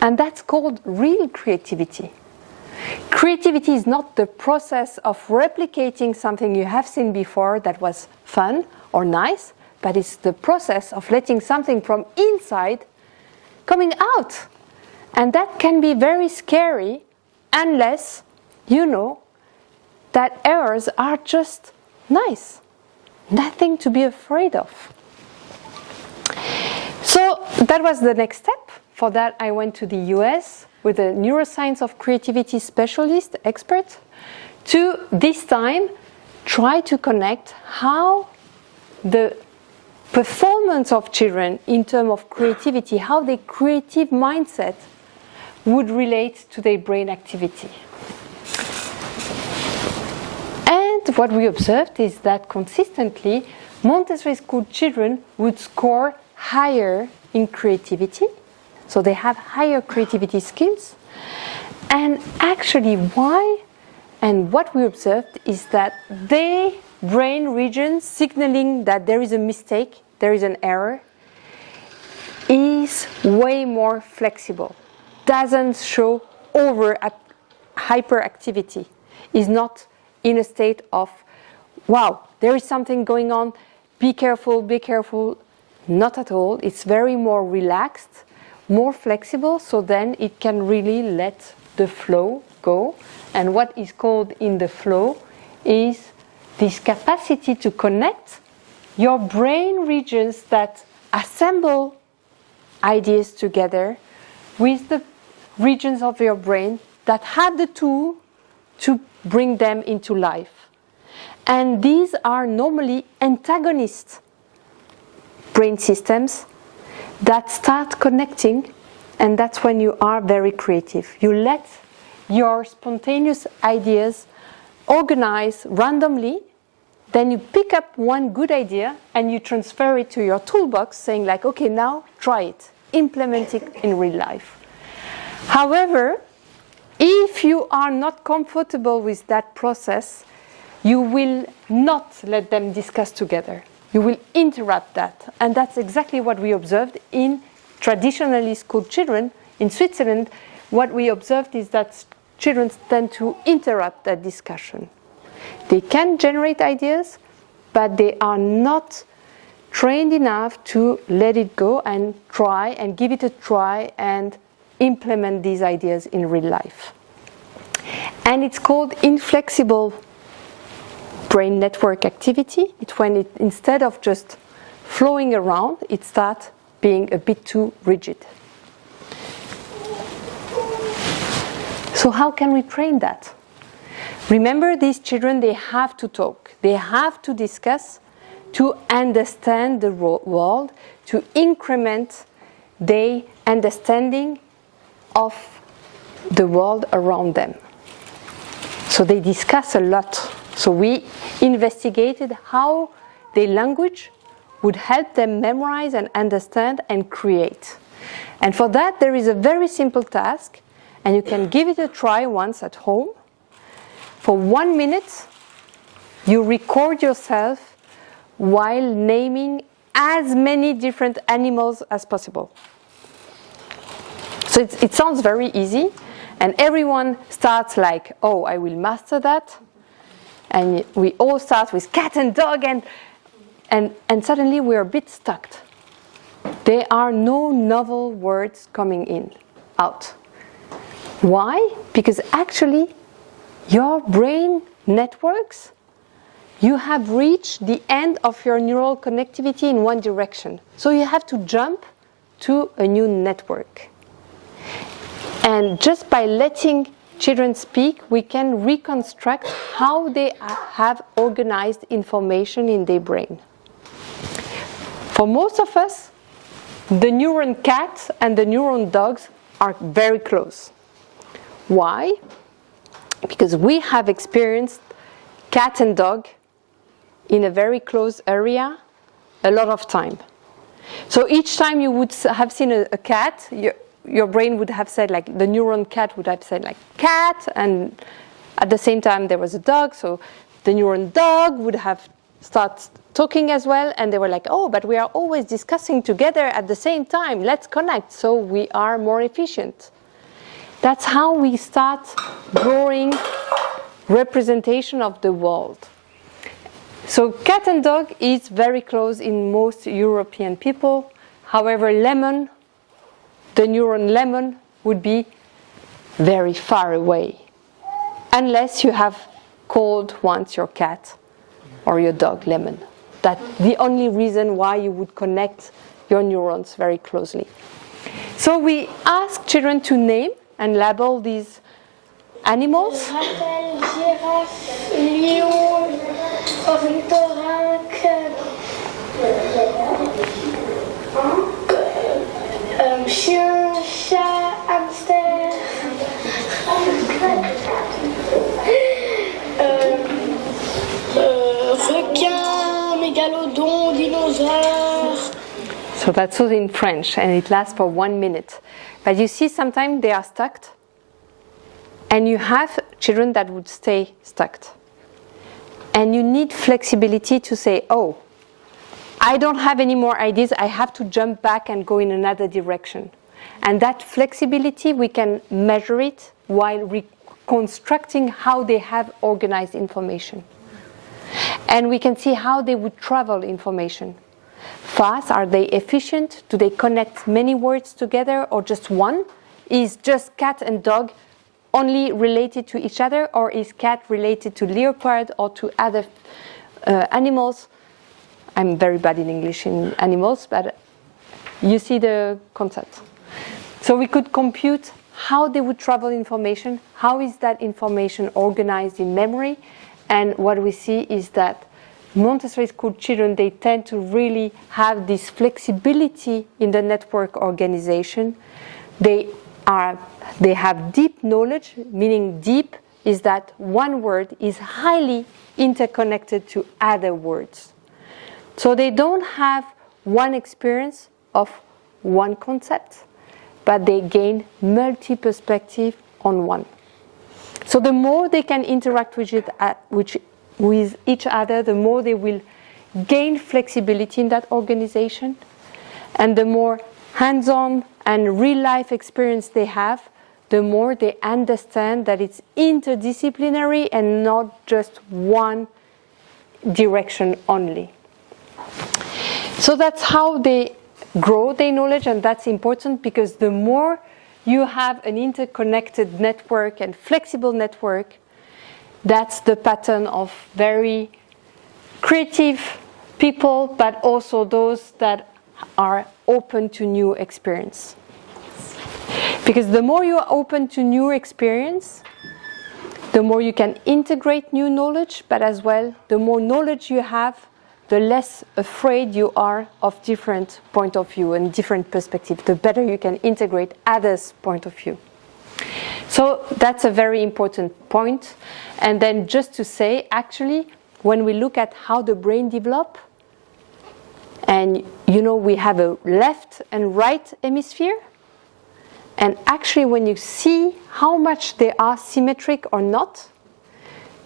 And that's called real creativity. Creativity is not the process of replicating something you have seen before that was fun or nice, but it's the process of letting something from inside coming out. And that can be very scary unless you know that errors are just nice. Nothing to be afraid of. So that was the next step. For that, I went to the US with a neuroscience of creativity specialist, expert, to this time try to connect how the performance of children in terms of creativity, how their creative mindset would relate to their brain activity. And what we observed is that consistently Montessori school children would score higher in creativity, so they have higher creativity skills. And actually why and what we observed is that their brain regions signaling that there is a mistake, there is an error, is way more flexible, doesn't show hyperactivity, is not in a state of, wow, there is something going on, be careful, be careful. Not at all. It's very more relaxed, more flexible, so then it can really let the flow go. And what is called in the flow is this capacity to connect your brain regions that assemble ideas together with the regions of your brain that have the tool to bring them into life. And these are normally antagonist brain systems that start connecting, and that's when you are very creative. You let your spontaneous ideas organize randomly, then you pick up one good idea and you transfer it to your toolbox, saying like, okay, now try it, implement it in real life. However, if you are not comfortable with that process, you will not let them discuss together. You will interrupt that. And that's exactly what we observed in traditionally schooled children. In Switzerland, what we observed is that children tend to interrupt that discussion. They can generate ideas, but they are not trained enough to let it go and try and give it a try and implement these ideas in real life. And it's called inflexible brain network activity. It's when it, instead of just flowing around, it starts being a bit too rigid. So how can we train that? Remember, these children, they have to talk. They have to discuss to understand the world, to increment their understanding of the world around them. So they discuss a lot. So we investigated how their language would help them memorize and understand and create. And for that, there is a very simple task, and you can give it a try once at home. For 1 minute, you record yourself while naming as many different animals as possible. So it sounds very easy, and everyone starts like, oh, I will master that. And we all start with cat and dog, and suddenly we're a bit stuck. There are no novel words coming out. Why? Because actually, your brain networks, you have reached the end of your neural connectivity in one direction. So you have to jump to a new network. And just by letting children speak, we can reconstruct how they have organized information in their brain. For most of us, the neuron cat and the neuron dogs are very close. Why? Because we have experienced cat and dog in a very close area a lot of time. So each time you would have seen a cat, your brain would have said, like, the neuron cat would have said, like, cat, and at the same time there was a dog, so the neuron dog would have started talking as well, and they were like, oh, but we are always discussing together at the same time, let's connect, so we are more efficient. That's how we start growing representation of the world. So cat and dog is very close in most European people. However, lemon, the neuron lemon, would be very far away, unless you have called once your cat or your dog lemon. That's the only reason why you would connect your neurons very closely. So we ask children to name and label these animals. Ratel, girafe, lion, ornithorynque, chien, chat, hamster, requin, mégalodon, dinosaure. So that's all in French, and it lasts for 1 minute. But you see, sometimes they are stuck, and you have children that would stay stuck. And you need flexibility to say, oh, I don't have any more ideas, I have to jump back and go in another direction. And that flexibility, we can measure it while reconstructing how they have organized information. And we can see how they would travel information. Fast, are they efficient? Do they connect many words together or just one? Is just cat and dog only related to each other, or is cat related to leopard or to other animals? I'm very bad in English in animals, but you see the concept. So we could compute how they would travel information, how is that information organized in memory, and what we see is that Montessori school children, they tend to really have this flexibility in the network organization. They have deep knowledge, meaning deep is that one word is highly interconnected to other words. So they don't have one experience of one concept, but they gain multi-perspective on one. So the more they can interact with each other, the more they will gain flexibility in that organization, and the more hands-on and real-life experience they have, the more they understand that it's interdisciplinary and not just one direction only. So that's how they grow their knowledge, and that's important because the more you have an interconnected network and flexible network, that's the pattern of very creative people, but also those that are open to new experience. Because the more you are open to new experience, the more you can integrate new knowledge, but as well, the more knowledge you have, the less afraid you are of different point of view and different perspective, the better you can integrate others' point of view. So that's a very important point. And then just to say, actually, when we look at how the brain develops, and we have a left and right hemisphere, and actually when you see how much they are symmetric or not,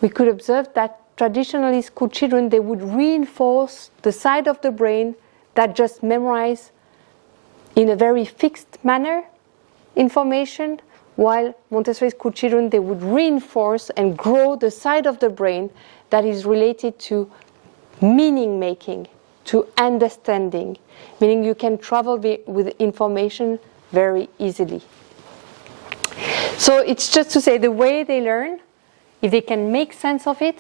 we could observe that traditionally school children, they would reinforce the side of the brain that just memorize in a very fixed manner information, while Montessori school children, they would reinforce and grow the side of the brain that is related to meaning making, to understanding, meaning you can travel with information very easily. So it's just to say the way they learn, if they can make sense of it,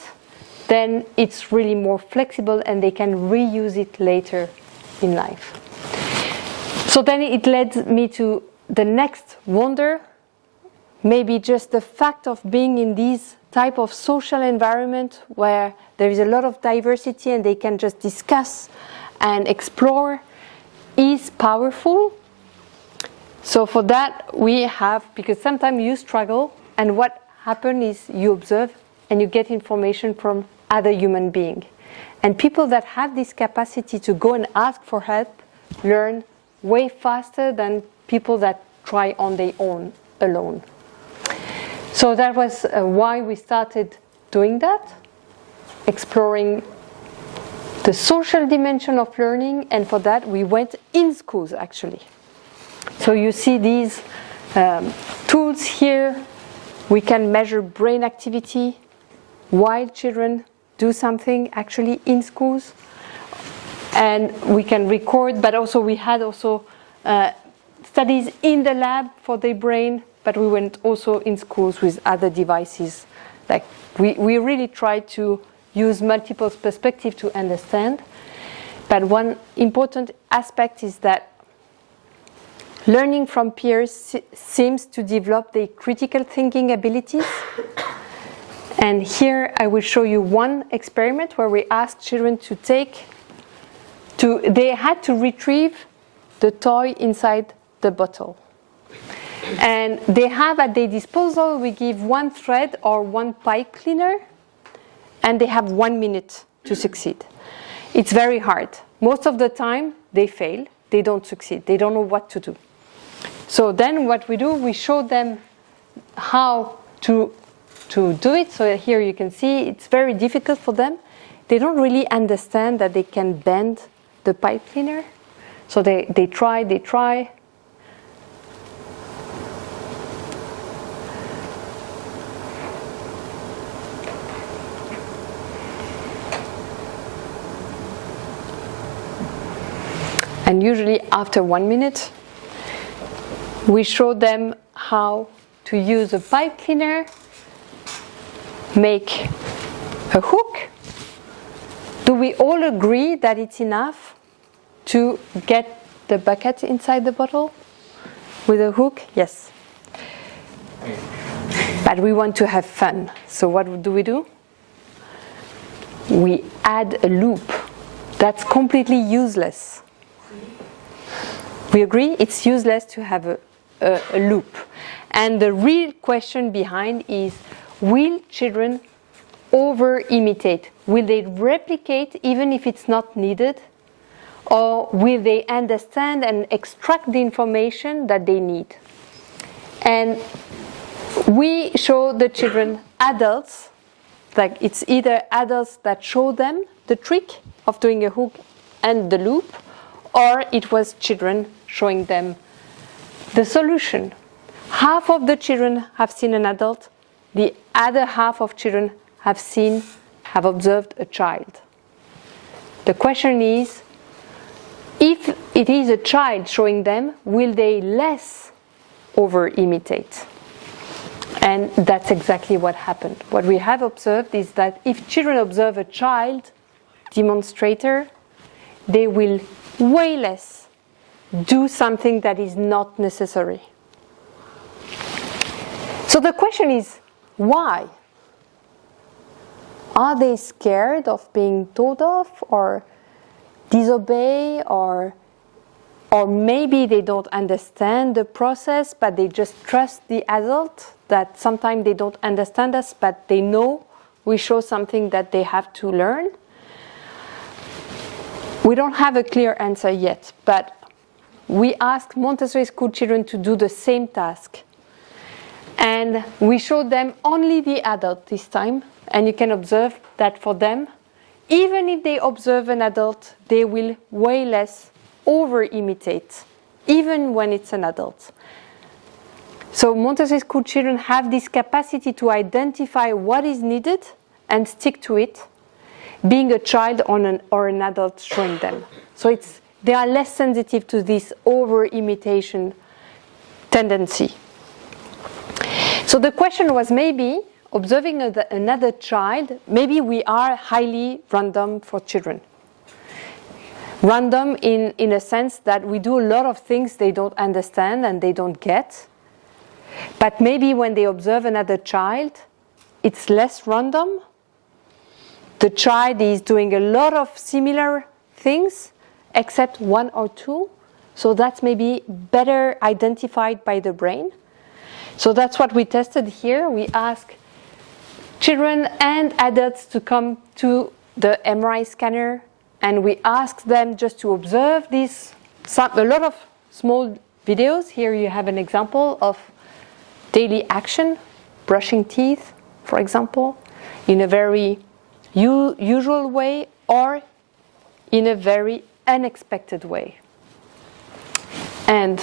then it's really more flexible and they can reuse it later in life. So then it led me to the next wonder, maybe just the fact of being in this type of social environment where there is a lot of diversity and they can just discuss and explore is powerful. So for that we have, because sometimes you struggle and what happens is you observe and you get information from other human beings. And people that have this capacity to go and ask for help learn way faster than people that try on their own alone. So that was why we started doing that, exploring the social dimension of learning, and for that we went in schools actually. So you see these tools here. We can measure brain activity while children do something actually in schools, and we can record, but also we had also studies in the lab for their brain, but we went also in schools with other devices. Like we really tried to use multiple perspectives to understand. But one important aspect is that learning from peers seems to develop the critical thinking abilities. And here I will show you one experiment where we asked children they had to retrieve the toy inside the bottle. And they have at their disposal, we give one thread or one pipe cleaner, and they have 1 minute to succeed. It's very hard. Most of the time, they fail. They don't succeed. They don't know what to do. So then what we do, we show them how to do it. So here you can see it's very difficult for them. They don't really understand that they can bend the pipe cleaner. So they try. And usually after 1 minute, we show them how to use a pipe cleaner, make a hook. Do we all agree that it's enough to get the bucket inside the bottle with a hook? Yes. But we want to have fun. So what do? We add a loop. That's completely useless. We agree it's useless to have a loop. And the real question behind is, will children over-imitate? Will they replicate even if it's not needed? Or will they understand and extract the information that they need? And we show the children adults, like it's either adults that show them the trick of doing a hook and the loop, or it was children showing them the solution. Half of the children have seen an adult, the other half of children have observed a child. The question is, if it is a child showing them, will they less over-imitate? And that's exactly what happened. What we have observed is that if children observe a child demonstrator, they will way less do something that is not necessary. So the question is, why? Are they scared of being told off or disobey, or maybe they don't understand the process but they just trust the adult, that sometimes they don't understand us but they know we show something that they have to learn? We don't have a clear answer yet, but we asked Montessori school children to do the same task. And we showed them only the adult this time, and you can observe that for them, even if they observe an adult, they will way less over-imitate, even when it's an adult. So Montessori school children have this capacity to identify what is needed and stick to it, being a child or an adult showing them. So they are less sensitive to this over-imitation tendency. So the question was, maybe observing another child, maybe we are highly random for children. Random in a sense that we do a lot of things they don't understand and they don't get. But maybe when they observe another child, it's less random. The child is doing a lot of similar things, except one or two. So that's maybe better identified by the brain. So that's what we tested here. We asked children and adults to come to the MRI scanner, and we asked them just to observe a lot of small videos. Here you have an example of daily action, brushing teeth, for example, in a very usual way or in a very unexpected way. And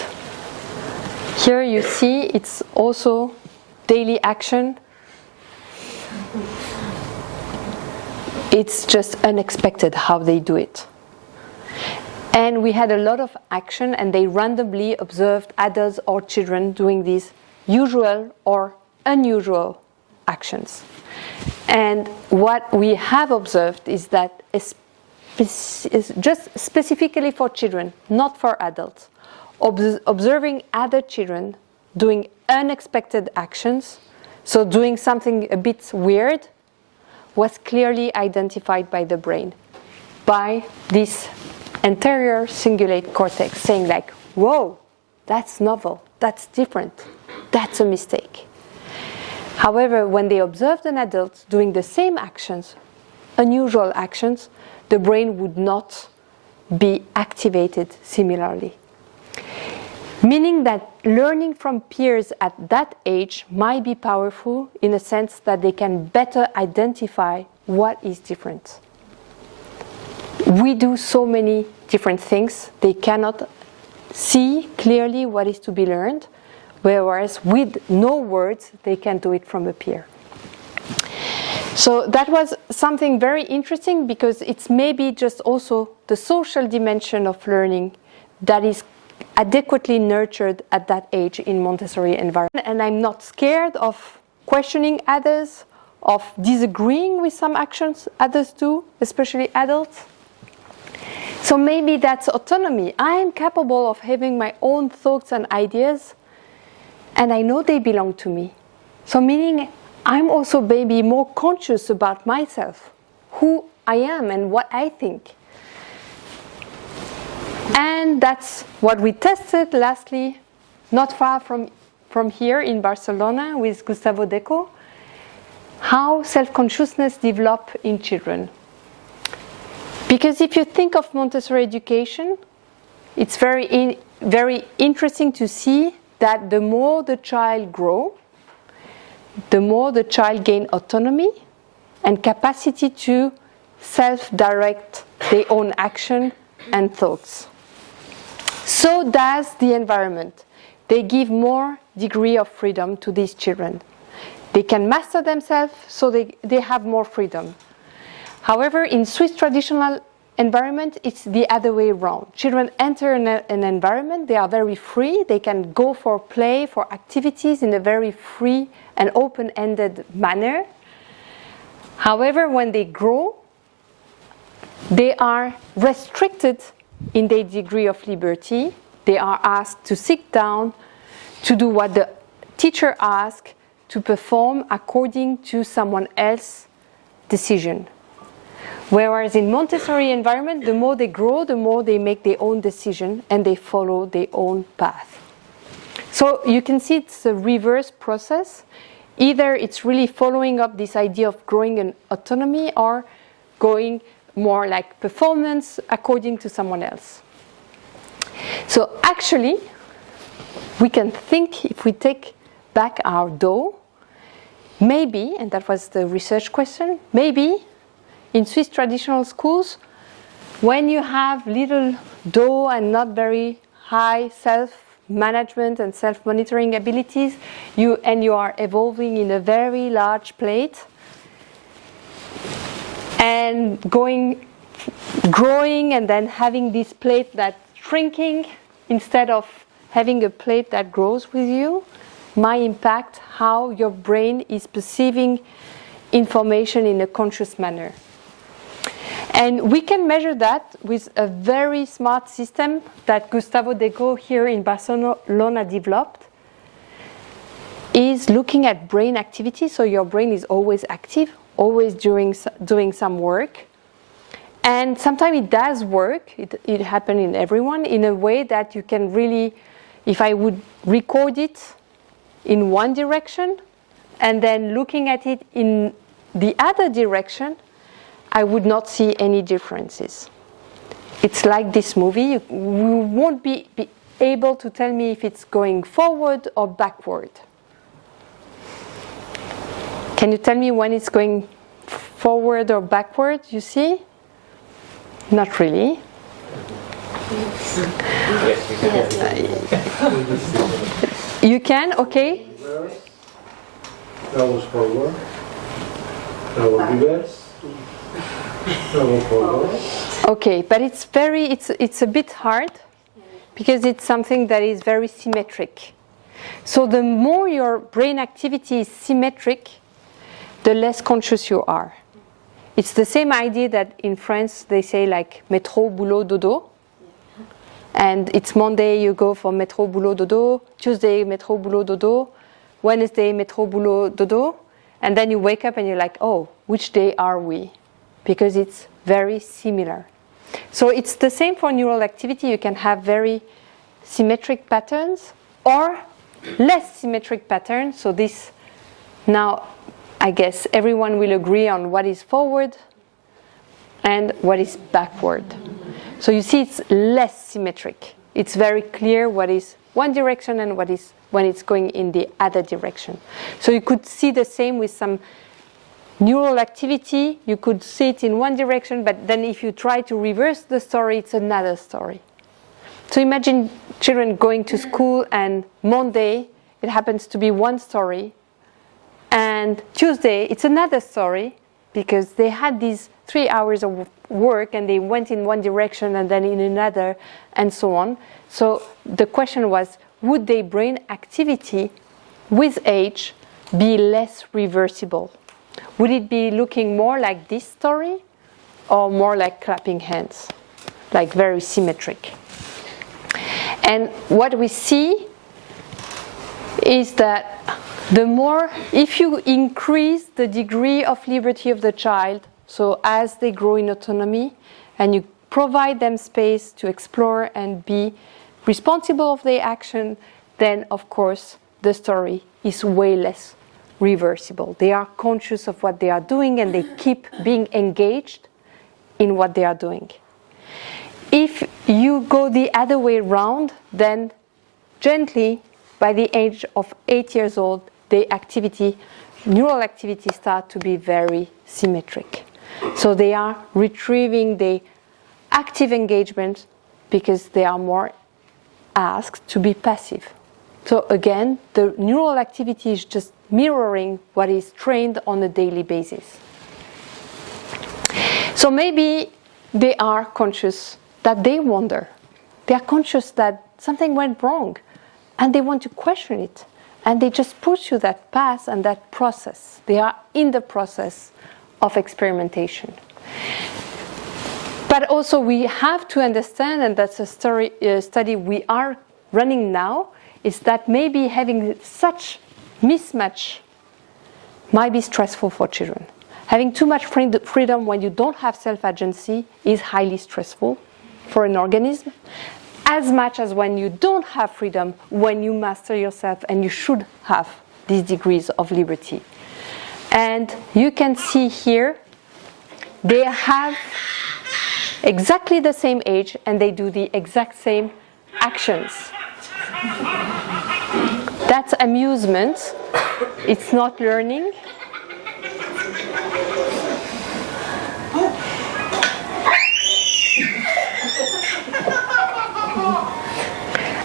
here you see it's also daily action. It's just unexpected how they do it. And we had a lot of action, and they randomly observed adults or children doing these usual or unusual actions. And what we have observed is that is just specifically for children, not for adults, observing other children doing unexpected actions, so doing something a bit weird, was clearly identified by the brain, by this anterior cingulate cortex, saying like, whoa, that's novel, that's different, that's a mistake. However, when they observed an adult doing the same actions, unusual actions, the brain would not be activated similarly. Meaning that learning from peers at that age might be powerful in a sense that they can better identify what is different. We do so many different things, they cannot see clearly what is to be learned, whereas with no words, they can do it from a peer. So that was something very interesting, because it's maybe just also the social dimension of learning that is adequately nurtured at that age in Montessori environment. And I'm not scared of questioning others, of disagreeing with some actions others do, especially adults. So maybe that's autonomy. I am capable of having my own thoughts and ideas, and I know they belong to me. So meaning I'm also maybe more conscious about myself, who I am and what I think. And that's what we tested lastly, not far from here in Barcelona with Gustavo Deco, how self-consciousness develops in children. Because if you think of Montessori education, it's very interesting to see that the more the child grows, the more the child gains autonomy and capacity to self-direct their own action and thoughts. So does the environment. They give more degree of freedom to these children. They can master themselves, so they have more freedom. However, in Swiss traditional environment, it's the other way around. Children enter an environment, they are very free, they can go for play, for activities in a very free and open-ended manner. However, when they grow, they are restricted in their degree of liberty. They are asked to sit down, to do what the teacher asks, to perform according to someone else's decision. Whereas in Montessori environment, the more they grow, the more they make their own decision and they follow their own path. So you can see it's a reverse process. Either it's really following up this idea of growing in autonomy or going more like performance according to someone else. So actually, we can think, if we take back our dough, maybe, and that was the research question, maybe in Swiss traditional schools, when you have little dough and not very high self-management and self-monitoring abilities, you are evolving in a very large plate and growing and then having this plate that's shrinking instead of having a plate that grows with you, might impact how your brain is perceiving information in a conscious manner. And we can measure that with a very smart system that Gustavo Deco here in Barcelona developed. Is looking at brain activity, so your brain is always active, always doing some work. And sometimes it does work, it happens in everyone, in a way that you can really, if I would record it in one direction and then looking at it in the other direction, I would not see any differences. It's like this movie. You won't be able to tell me if it's going forward or backward. Can you tell me when it's going forward or backward, you see? Not really. You can, okay. That was forward. That was reverse. That was forward. Okay, but it's a bit hard because it's something that is very symmetric. So the more your brain activity is symmetric, the less conscious you are. It's the same idea that in France they say like métro, boulot, dodo. And it's Monday you go for métro, boulot, dodo. Tuesday, métro, boulot, dodo. Wednesday, métro, boulot, dodo. And then you wake up and you're like, oh, which day are we? Because it's very similar. So it's the same for neural activity. You can have very symmetric patterns or less symmetric patterns. So this now, I guess everyone will agree on what is forward and what is backward. So you see it's less symmetric. It's very clear what is one direction and what is when it's going in the other direction. So you could see the same with some neural activity. You could see it in one direction, but then if you try to reverse the story, it's another story. So imagine children going to school and Monday, it happens to be one story. And Tuesday, it's another story. because they had these 3 hours of work and they went in one direction and then in another and so on. So the question was, would their brain activity with age be less reversible? Would it be looking more like this story or more like clapping hands, like very symmetric? And what we see is that the more, if you increase the degree of liberty of the child, so as they grow in autonomy, and you provide them space to explore and be responsible of their action, then of course the story is way less reversible. They are conscious of what they are doing and they keep being engaged in what they are doing. If you go the other way around, then gently, by the age of 8 years old, the neural activity start to be very symmetric. So they are retrieving the active engagement because they are more asked to be passive. So again, the neural activity is just mirroring what is trained on a daily basis. So maybe they are conscious that they wonder. They are conscious that something went wrong and they want to question it. And they just pursue that path and that process. They are in the process of experimentation. But also we have to understand, and that's a study we are running now, is that maybe having such mismatch might be stressful for children. Having too much freedom when you don't have self-agency is highly stressful for an organism, as much as when you don't have freedom, when you master yourself, and you should have these degrees of liberty. And you can see here, they have exactly the same age and they do the exact same actions. That's amusement. It's not learning.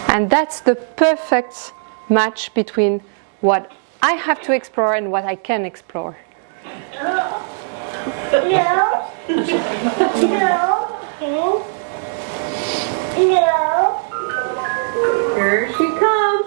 And that's the perfect match between what I have to explore and what I can explore. No. No. No. No. Here she comes.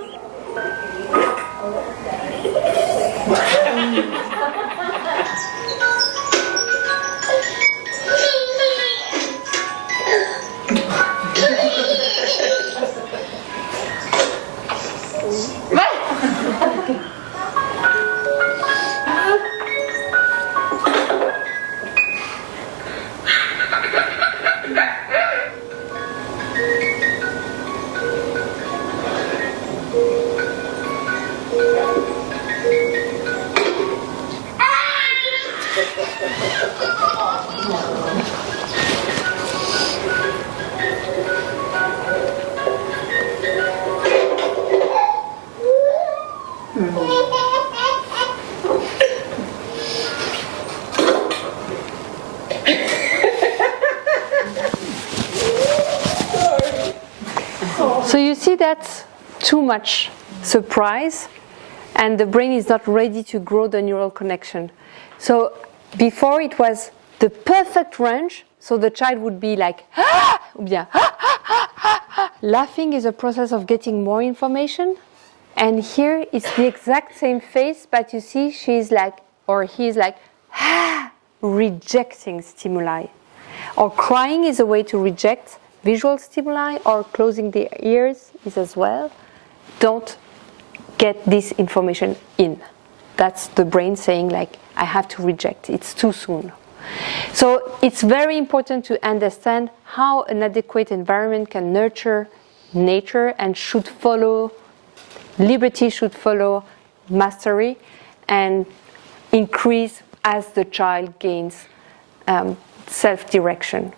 So you see that's too much surprise and the brain is not ready to grow the neural connection. So before it was the perfect range, so the child would be like, ou bien, laughing is a process of getting more information. And here it's the exact same face, but you see she's like, or he's like, rejecting stimuli. Or crying is a way to reject visual stimuli, or closing the ears is as well. Don't get this information in. That's the brain saying like, I have to reject, it's too soon. So it's very important to understand how an adequate environment can nurture nature and should follow, liberty should follow mastery and increase as the child gains self-direction.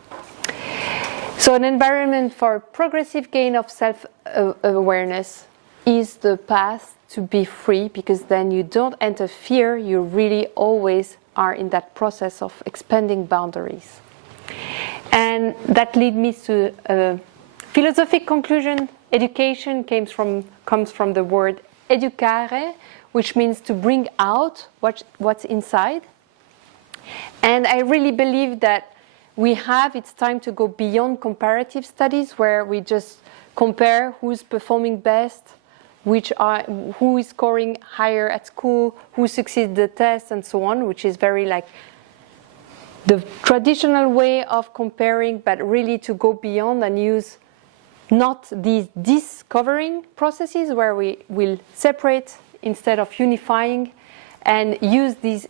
So an environment for progressive gain of self-awareness is the path to be free, because then you don't interfere, you really always are in that process of expanding boundaries. And that leads me to a philosophic conclusion. Education comes from the word educare, which means to bring out what's inside. And I really believe that it's time to go beyond comparative studies where we just compare who's performing best, who is scoring higher at school, who succeeds the test, and so on, which is very like the traditional way of comparing, but really to go beyond and use not these discovering processes where we will separate instead of unifying, and use this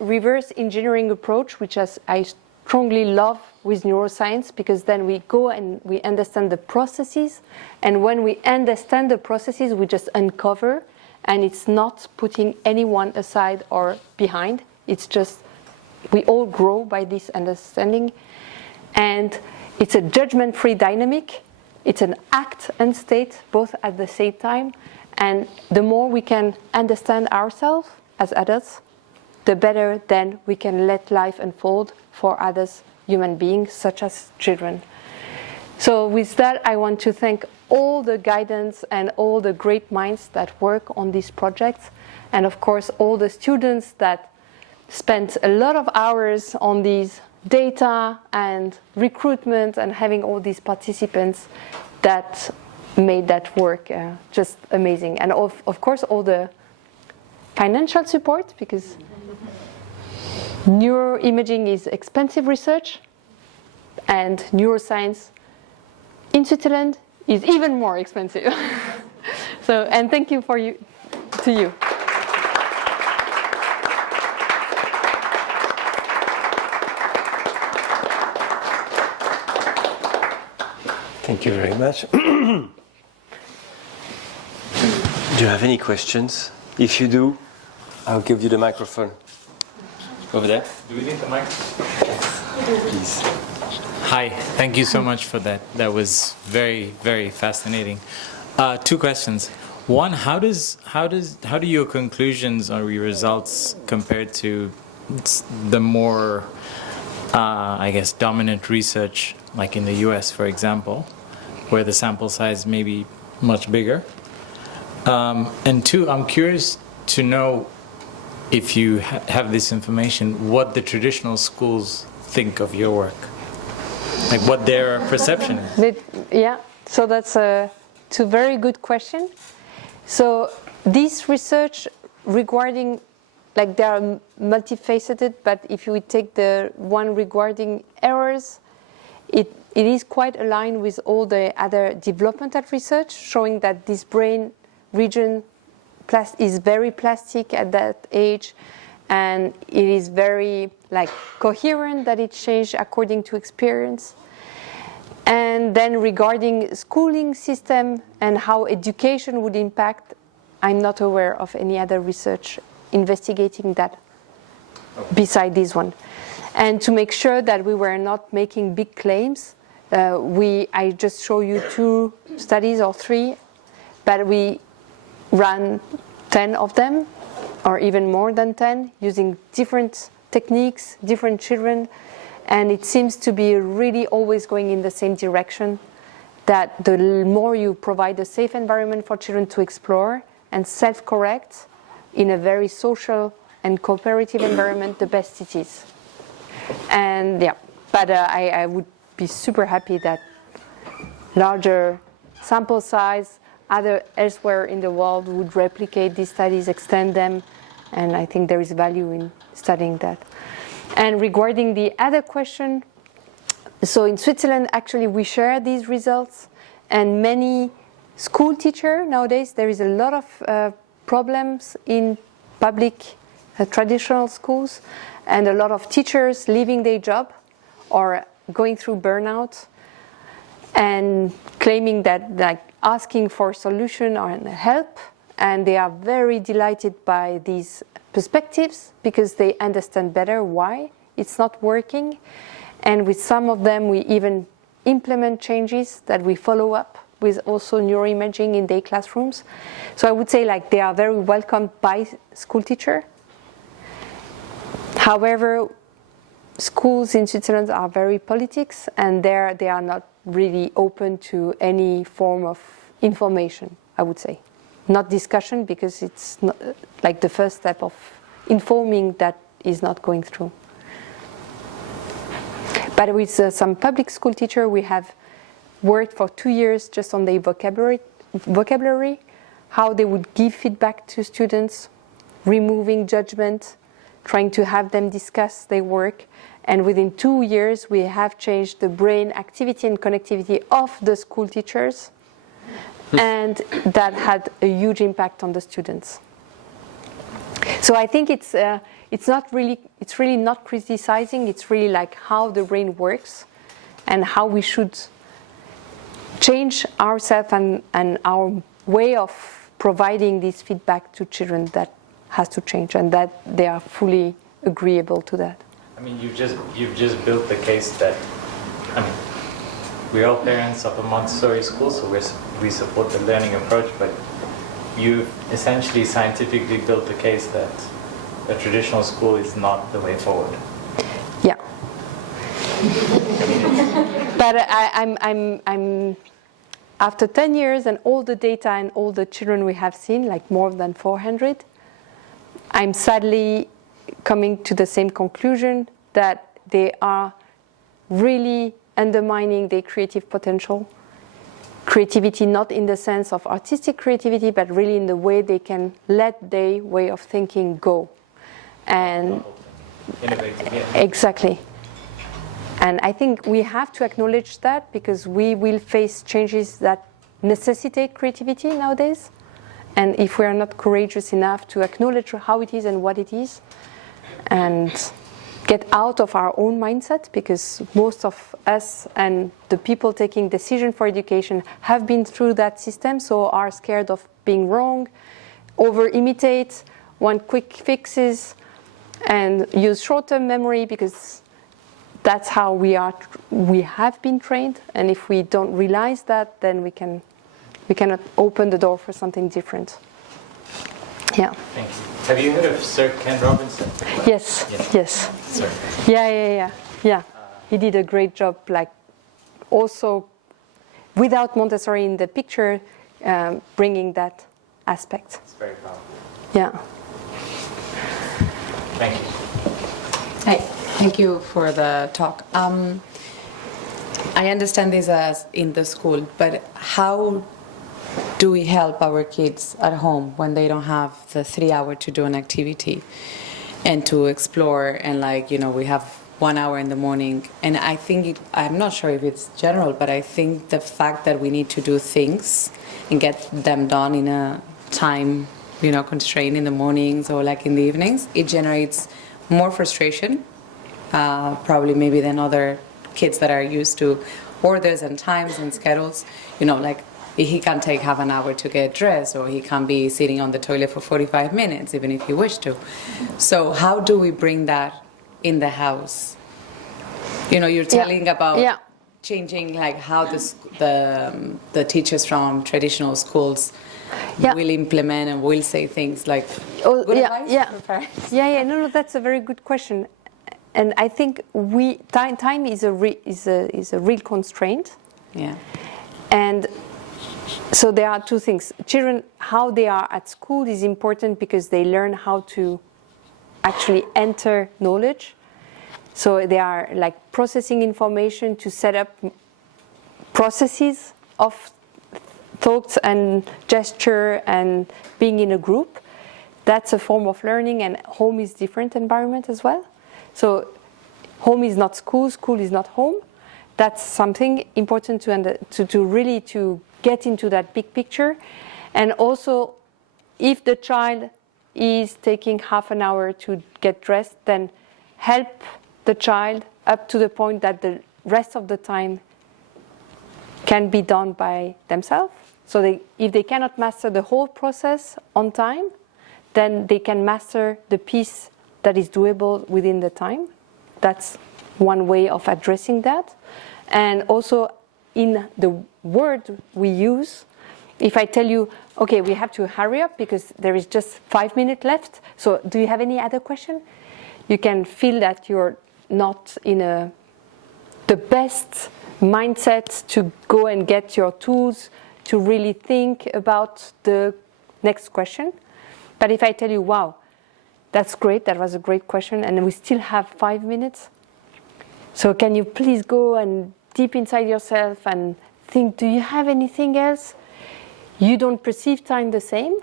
reverse engineering approach, which I strongly love with neuroscience, because then we go and we understand the processes, and when we understand the processes, we just uncover, and it's not putting anyone aside or behind. It's just we all grow by this understanding, and it's a judgment-free dynamic. It's an act and state both at the same time, and the more we can understand ourselves as adults, the better then we can let life unfold for others, human beings, such as children. So with that, I want to thank all the guidance and all the great minds that work on these projects, and of course all the students that spent a lot of hours on these data and recruitment and having all these participants that made that work just amazing. And of course all the financial support, because neuroimaging is expensive research, and neuroscience in Switzerland is even more expensive. So, and thank you to you. Thank you very much. Do you have any questions? If you do, I'll give you the microphone. Over there. Do we need the microphone? Please. Hi, thank you so much for that. That was very, very fascinating. Two questions. One, how do your conclusions or your results compare to the more, I guess, dominant research, like in the US, for example, where the sample size may be much bigger? And two, I'm curious to know, if you have this information, what the traditional schools think of your work, like what their perception is. Yeah, so that's two very good questions. So this research regarding, like, they are multifaceted, but if you take the one regarding errors, it is quite aligned with all the other developmental research, showing that this brain region is very plastic at that age, and it is very coherent, that it changed according to experience. And then regarding schooling system and how education would impact, I'm not aware of any other research investigating that beside this one. And to make sure that we were not making big claims, I just show you 2 studies or 3, but we ran 10 of them, or even more than 10, using different techniques, different children, and it seems to be really always going in the same direction, that the more you provide a safe environment for children to explore and self-correct in a very social and cooperative environment, the best it is. And yeah, but I would be super happy that larger sample size, elsewhere in the world would replicate these studies, extend them, and I think there is value in studying that. And regarding the other question, so in Switzerland, actually, we share these results, and many school teachers nowadays, there is a lot of problems in public traditional schools, and a lot of teachers leaving their job or going through burnout and claiming that, asking for solution or help, and they are very delighted by these perspectives because they understand better why it's not working. And with some of them, we even implement changes that we follow up with also neuroimaging in their classrooms. So I would say they are very welcomed by school teachers. However, schools in Switzerland are very politics, and there they are not really open to any form of information, I would say. Not discussion, because it's not, the first step of informing that is not going through. But with some public school teacher, we have worked for 2 years just on their vocabulary, how they would give feedback to students, removing judgment, trying to have them discuss their work. And within 2 years, we have changed the brain activity and connectivity of the school teachers. And that had a huge impact on the students. So I think it's really not criticizing, it's really like how the brain works and how we should change ourselves and our way of providing this feedback to children that has to change, and that they are fully agreeable to that. I mean, you've just built the case that, I mean, we're all parents of a Montessori school, so we support the learning approach, but you've essentially scientifically built the case that a traditional school is not the way forward. Yeah. But I'm after 10 years and all the data and all the children we have seen, like more than 400, I'm sadly coming to the same conclusion that they are really undermining their creative potential. Creativity not in the sense of artistic creativity, but really in the way they can let their way of thinking go. And Innovative, yeah. exactly. And I think we have to acknowledge that, because we will face changes that necessitate creativity nowadays. And if we are not courageous enough to acknowledge how it is and what it is, and get out of our own mindset, because most of us and the people taking decision for education have been through that system, so are scared of being wrong, over-imitate, want quick fixes, and use short-term memory, because that's how we have been trained. And if we don't realize that, then we cannot open the door for something different. Yeah. Thank you. Have you heard of Sir Ken Robinson? Yes. Sir. Yeah. He did a great job, like also without Montessori in the picture, bringing that aspect. It's very powerful. Yeah. Thank you. Hey, thank you for the talk. I understand this as in the school, but how do we help our kids at home when they don't have the 3 hours to do an activity and to explore, and we have 1 hour in the morning? And I think, I'm not sure if it's general, but I think the fact that we need to do things and get them done in a time, constraint in the mornings or like in the evenings, it generates more frustration, probably maybe than other kids that are used to orders and times and schedules. He can take half an hour to get dressed, or he can be sitting on the toilet for 45 minutes, even if he wished to. So how do we bring that in the house? You're telling about changing, how the teachers from traditional schools will implement and will say things like good advice for parents? No, that's a very good question. And I think time is a real constraint. Yeah. And so there are two things. Children, how they are at school is important, because they learn how to actually enter knowledge. So they are like processing information to set up processes of thoughts and gesture and being in a group. That's a form of learning, and home is different environment as well. So home is not school, school is not home. That's something important to really get into that big picture. And also, if the child is taking half an hour to get dressed, then help the child up to the point that the rest of the time can be done by themselves. So if they cannot master the whole process on time, then they can master the piece that is doable within the time. That's one way of addressing that. And also, in the word we use, if I tell you, okay, we have to hurry up because there is just 5 minutes left, so do you have any other question? You can feel that you're not in the best mindset to go and get your tools to really think about the next question. But if I tell you, wow, that's great, that was a great question, and we still have 5 minutes, So can you please go and deep inside yourself and think, do you have anything else? You don't perceive time the same,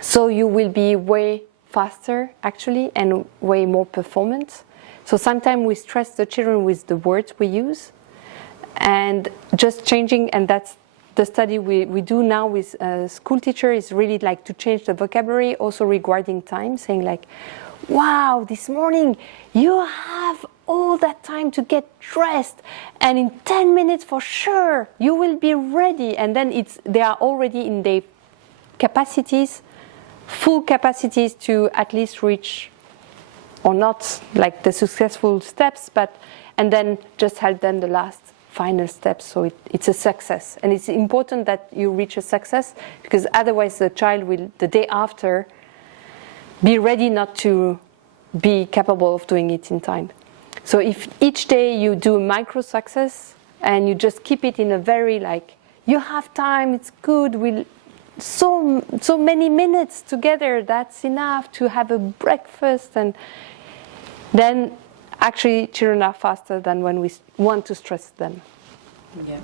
so you will be way faster actually and way more performant. So sometimes we stress the children with the words we use and just changing, and that's the study we do now with school teachers is really like to change the vocabulary also regarding time, saying like, wow, this morning you have all that time to get dressed and in 10 minutes for sure you will be ready. And then they are already in their capacities, full capacities to at least reach, or not like the successful steps, but and then just help them the last final steps, so it's a success. And it's important that you reach a success, because otherwise the child will the day after be ready not to be capable of doing it in time. So if each day you do a micro success and you just keep it in a very like, you have time, it's good, we'll so many minutes together, that's enough to have a breakfast, and then actually children are faster than when we want to stress them. Yeah.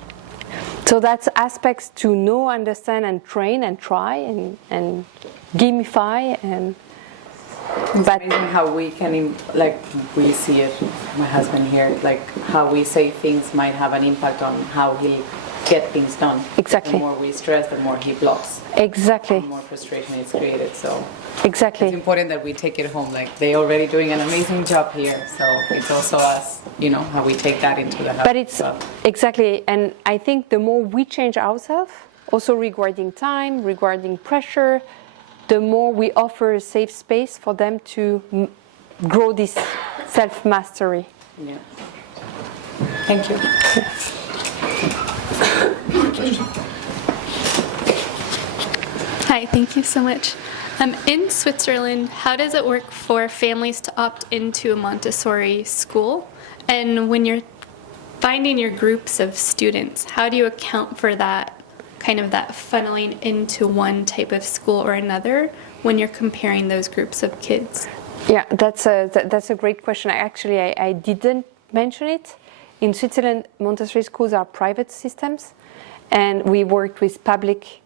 So that's aspects to know, understand, and train, and try, and gamify, and. It's amazing how we can, like, we see it, my husband here, like how we say things might have an impact on how he get things done. Exactly. The more we stress, the more he blocks. Exactly. The more frustration is created. So exactly. It's important that we take it home. Like, they're already doing an amazing job here. So it's also us, you know, how we take that into the house. But it's exactly, and I think the more we change ourselves, also regarding time, regarding pressure, the more we offer a safe space for them to grow this self-mastery. Yeah. Thank you. Hi, thank you so much. In Switzerland, how does it work for families to opt into a Montessori school? And when you're finding your groups of students, how do you account for that, kind of that funneling into one type of school or another when you're comparing those groups of kids? Yeah, that's a great question. I didn't mention it. In Switzerland, Montessori schools are private systems, and we worked with public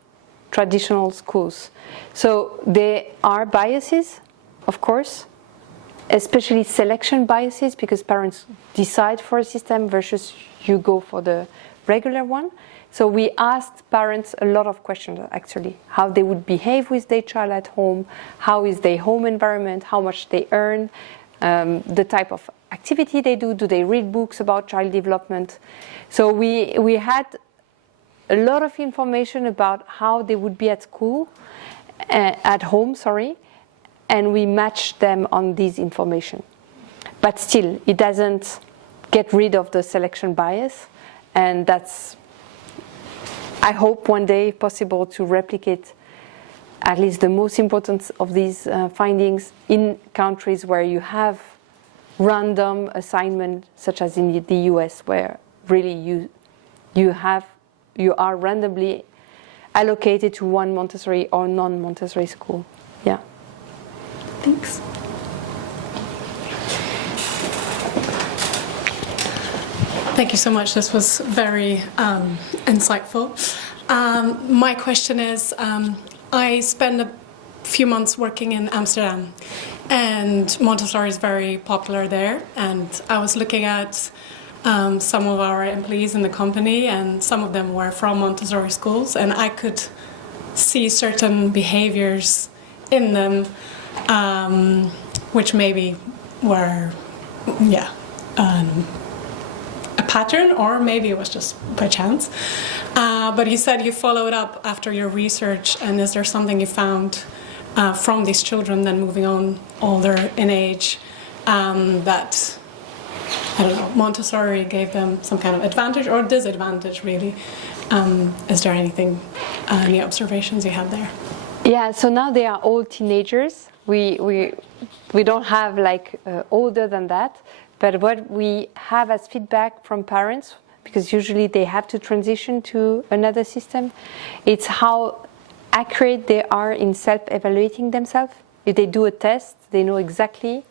traditional schools. So there are biases, of course, especially selection biases, because parents decide for a system versus you go for the regular one. So we asked parents a lot of questions, actually, how they would behave with their child at home, how is their home environment, how much they earn, the type of activity they do they read books about child development. So we had a lot of information about how they would be at school, at home, and we matched them on this information. But still, it doesn't get rid of the selection bias, and that's, I hope one day possible to replicate at least the most important of these findings in countries where you have random assignment, such as in the US, where really you are randomly allocated to one Montessori or non-Montessori school. Yeah. Thanks. Thank you so much. This was very insightful. My question is, I spent a few months working in Amsterdam, and Montessori is very popular there. And I was looking at some of our employees in the company, and some of them were from Montessori schools, and I could see certain behaviors in them, which maybe were, a pattern, or maybe it was just by chance. But you said you followed up after your research, and is there something you found from these children then moving on older in age that, I don't know, Montessori gave them some kind of advantage or disadvantage, really? Is there anything, any observations you have there? Yeah, so now they are all teenagers. We don't have like older than that, but what we have as feedback from parents, because usually they have to transition to another system, it's how accurate they are in self-evaluating themselves. If they do a test, they know exactly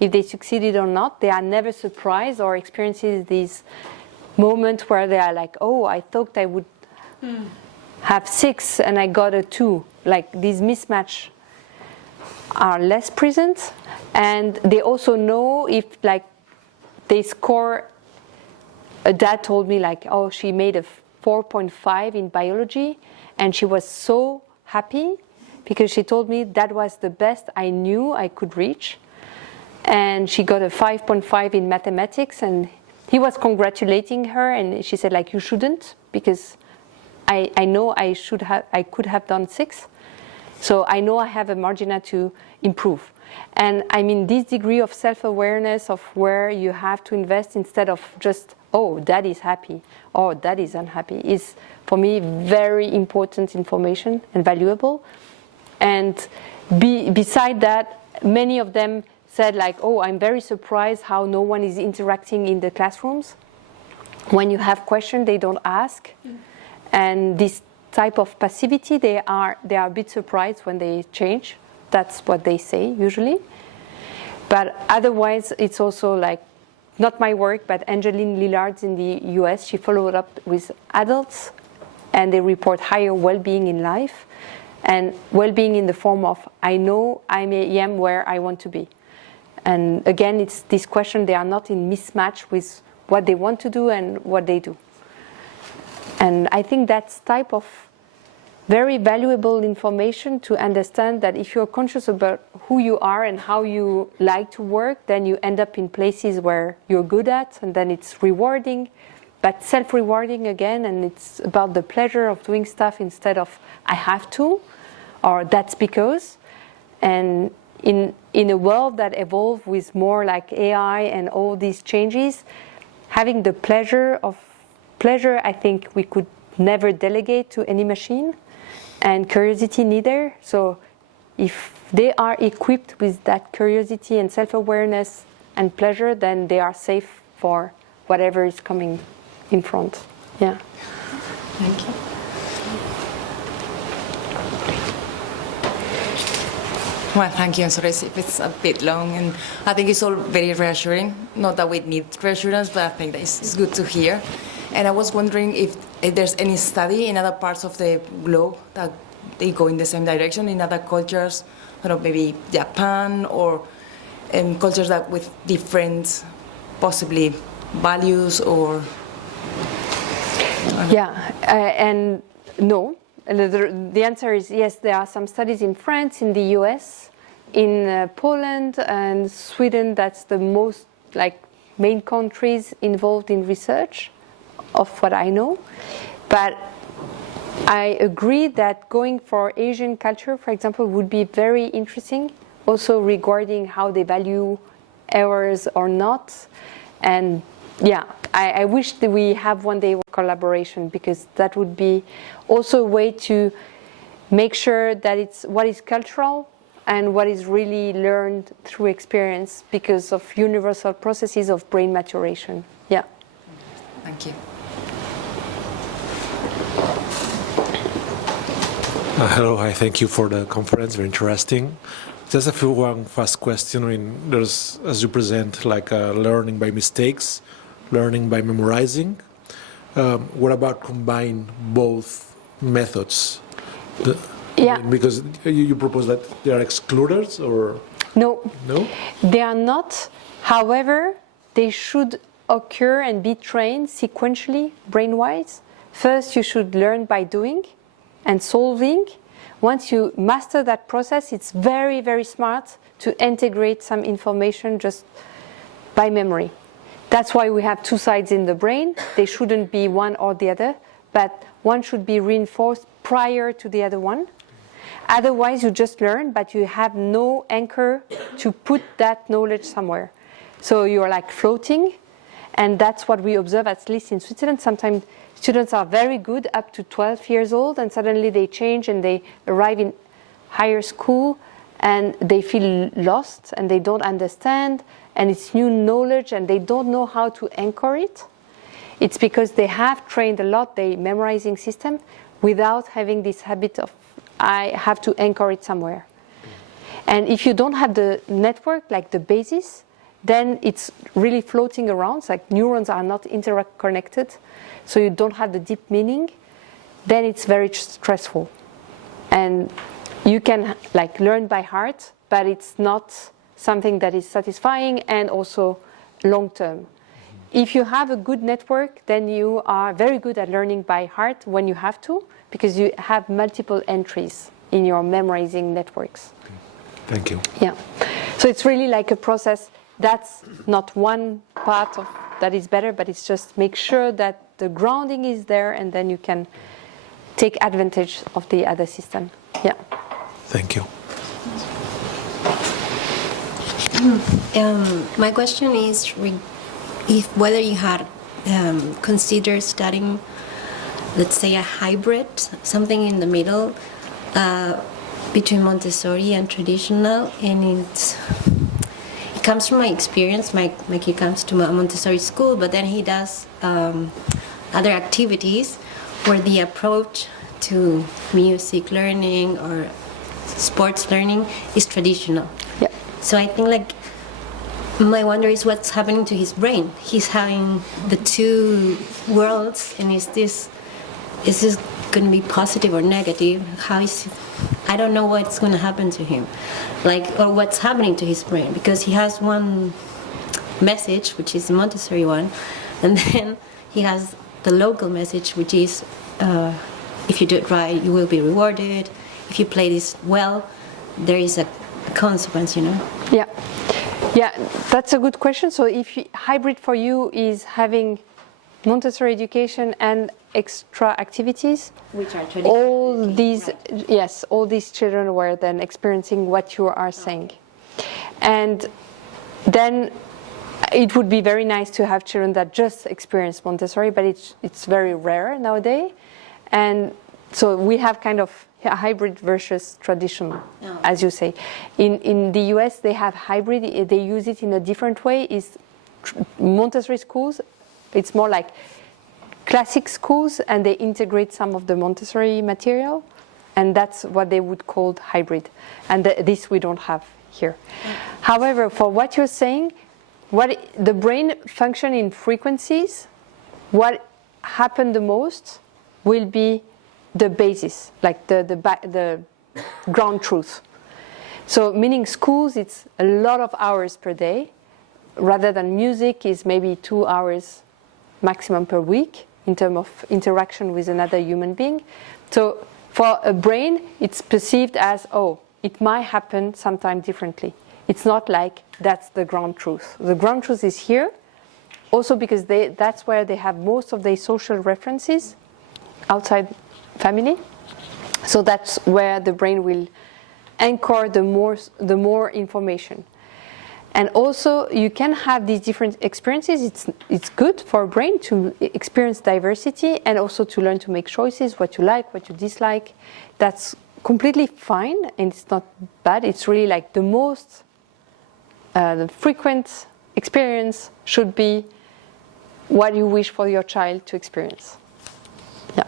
if they succeeded or not. They are never surprised or experiences these moments where they are like, oh, I thought I would have 6 and I got a 2. Like these mismatch are less present, and they also know if like they score. A dad told me like, oh, she made a 4.5 in biology, and she was so happy because she told me that was the best I knew I could reach. And she got a 5.5 in mathematics, and he was congratulating her, and she said like, you shouldn't, because I know I could have done 6. So I know I have a margin to improve. And I mean, this degree of self-awareness of where you have to invest instead of just, oh, dad is happy or dad is unhappy is, for me, very important information and valuable. And beside that, many of them said like, oh, I'm very surprised how no one is interacting in the classrooms. When you have questions, they don't ask. And this type of passivity, they are a bit surprised when they change. That's what they say usually. But otherwise, it's also like, not my work, but Angeline Lillard's in the US, she followed up with adults, and they report higher well-being in life, and well-being in the form of, I know I am where I want to be. And again, it's this question, they are not in mismatch with what they want to do and what they do. And I think that's type of very valuable information to understand that if you're conscious about who you are and how you like to work, then you end up in places where you're good at, and then it's rewarding, but self-rewarding again, and it's about the pleasure of doing stuff instead of I have to, or that's because. And in a world that evolves with more like AI and all these changes, having the pleasure, I think we could never delegate to any machine. And curiosity neither. So if they are equipped with that curiosity and self-awareness and pleasure, then they are safe for whatever is coming in front. Yeah. Thank you. Well, thank you. I'm sorry if it's a bit long, and I think it's all very reassuring. Not that we need reassurance, but I think that it's good to hear. And I was wondering if there's any study in other parts of the globe that they go in the same direction, in other cultures, I don't know, maybe Japan, or cultures that with different, possibly, values or... Yeah, and no. The answer is yes, there are some studies in France, in the US, in Poland and Sweden. That's the most main countries involved in research of what I know. But I agree that going for Asian culture, for example, would be very interesting, also regarding how they value errors or not. And yeah, I wish that we have one day collaboration, because that would be also a way to make sure that it's what is cultural and what is really learned through experience because of universal processes of brain maturation. Yeah. Thank you. Hello, hi, thank you for the conference, very interesting. Just one fast question. I mean, there's, as you present, learning by mistakes, learning by memorizing. What about combine both methods? Yeah. Because you propose that they are excluded, or? No. No? They are not. However, they should occur and be trained sequentially, brain-wise. First, you should learn by doing and solving. Once you master that process, it's very, very smart to integrate some information just by memory. That's why we have two sides in the brain. They shouldn't be one or the other, but one should be reinforced prior to the other one. Otherwise, you just learn, but you have no anchor to put that knowledge somewhere. So you're like floating, and that's what we observe, at least in Switzerland. Sometimes students are very good up to 12 years old, and suddenly they change and they arrive in higher school and they feel lost and they don't understand, and it's new knowledge and they don't know how to anchor it. It's because they have trained a lot, the memorizing system, without having this habit of, I have to anchor it somewhere. And if you don't have the network, like the basis, then it's really floating around. It's like neurons are not interconnected, so you don't have the deep meaning. Then it's very stressful, and you can like learn by heart, but it's not something that is satisfying and also long term. If you have a good network, then you are very good at learning by heart when you have to, because you have multiple entries in your memorizing networks. Thank you. Yeah. So it's really like a process. That's not one part of that is better, but it's just make sure that the grounding is there, and then you can take advantage of the other system. Yeah. Thank you. My question is if whether you had considered studying, let's say, a hybrid, something in the middle between Montessori and traditional, and it comes from my experience. My kid comes to a Montessori school, but then he does other activities where the approach to music learning or sports learning is traditional. Yeah. So I think like my wonder is what's happening to his brain. He's having the two worlds, and is this going to be positive or negative? How is it? I don't know what's going to happen to him, or what's happening to his brain, because he has one message, which is the Montessori one, and then he has the local message, which is if you do it right, you will be rewarded. If you play this well, there is a consequence, Yeah. Yeah, that's a good question. So if hybrid for you is having Montessori education and extra activities, which are traditional. All these children were then experiencing what you are saying. And then it would be very nice to have children that just experience Montessori, but it's very rare nowadays. And so we have kind of a hybrid versus traditional, as you say. In the US, they have hybrid. They use it in a different way. Montessori schools, it's more like classic schools, and they integrate some of the Montessori material, and that's what they would call hybrid. And this we don't have here. However, for what you're saying, what the brain function in frequencies, what happened the most will be the basis, like the ground truth. So meaning schools, it's a lot of hours per day, rather than music is maybe 2 hours maximum per week in terms of interaction with another human being. So for a brain, it's perceived as, it might happen sometime differently. It's not like that's the ground truth. The ground truth is here, also because that's where they have most of their social references outside family. So that's where the brain will anchor the more information. And also, you can have these different experiences. It's good for a brain to experience diversity and also to learn to make choices, what you like, what you dislike. That's completely fine, and it's not bad. It's really like the frequent experience should be what you wish for your child to experience. Yeah.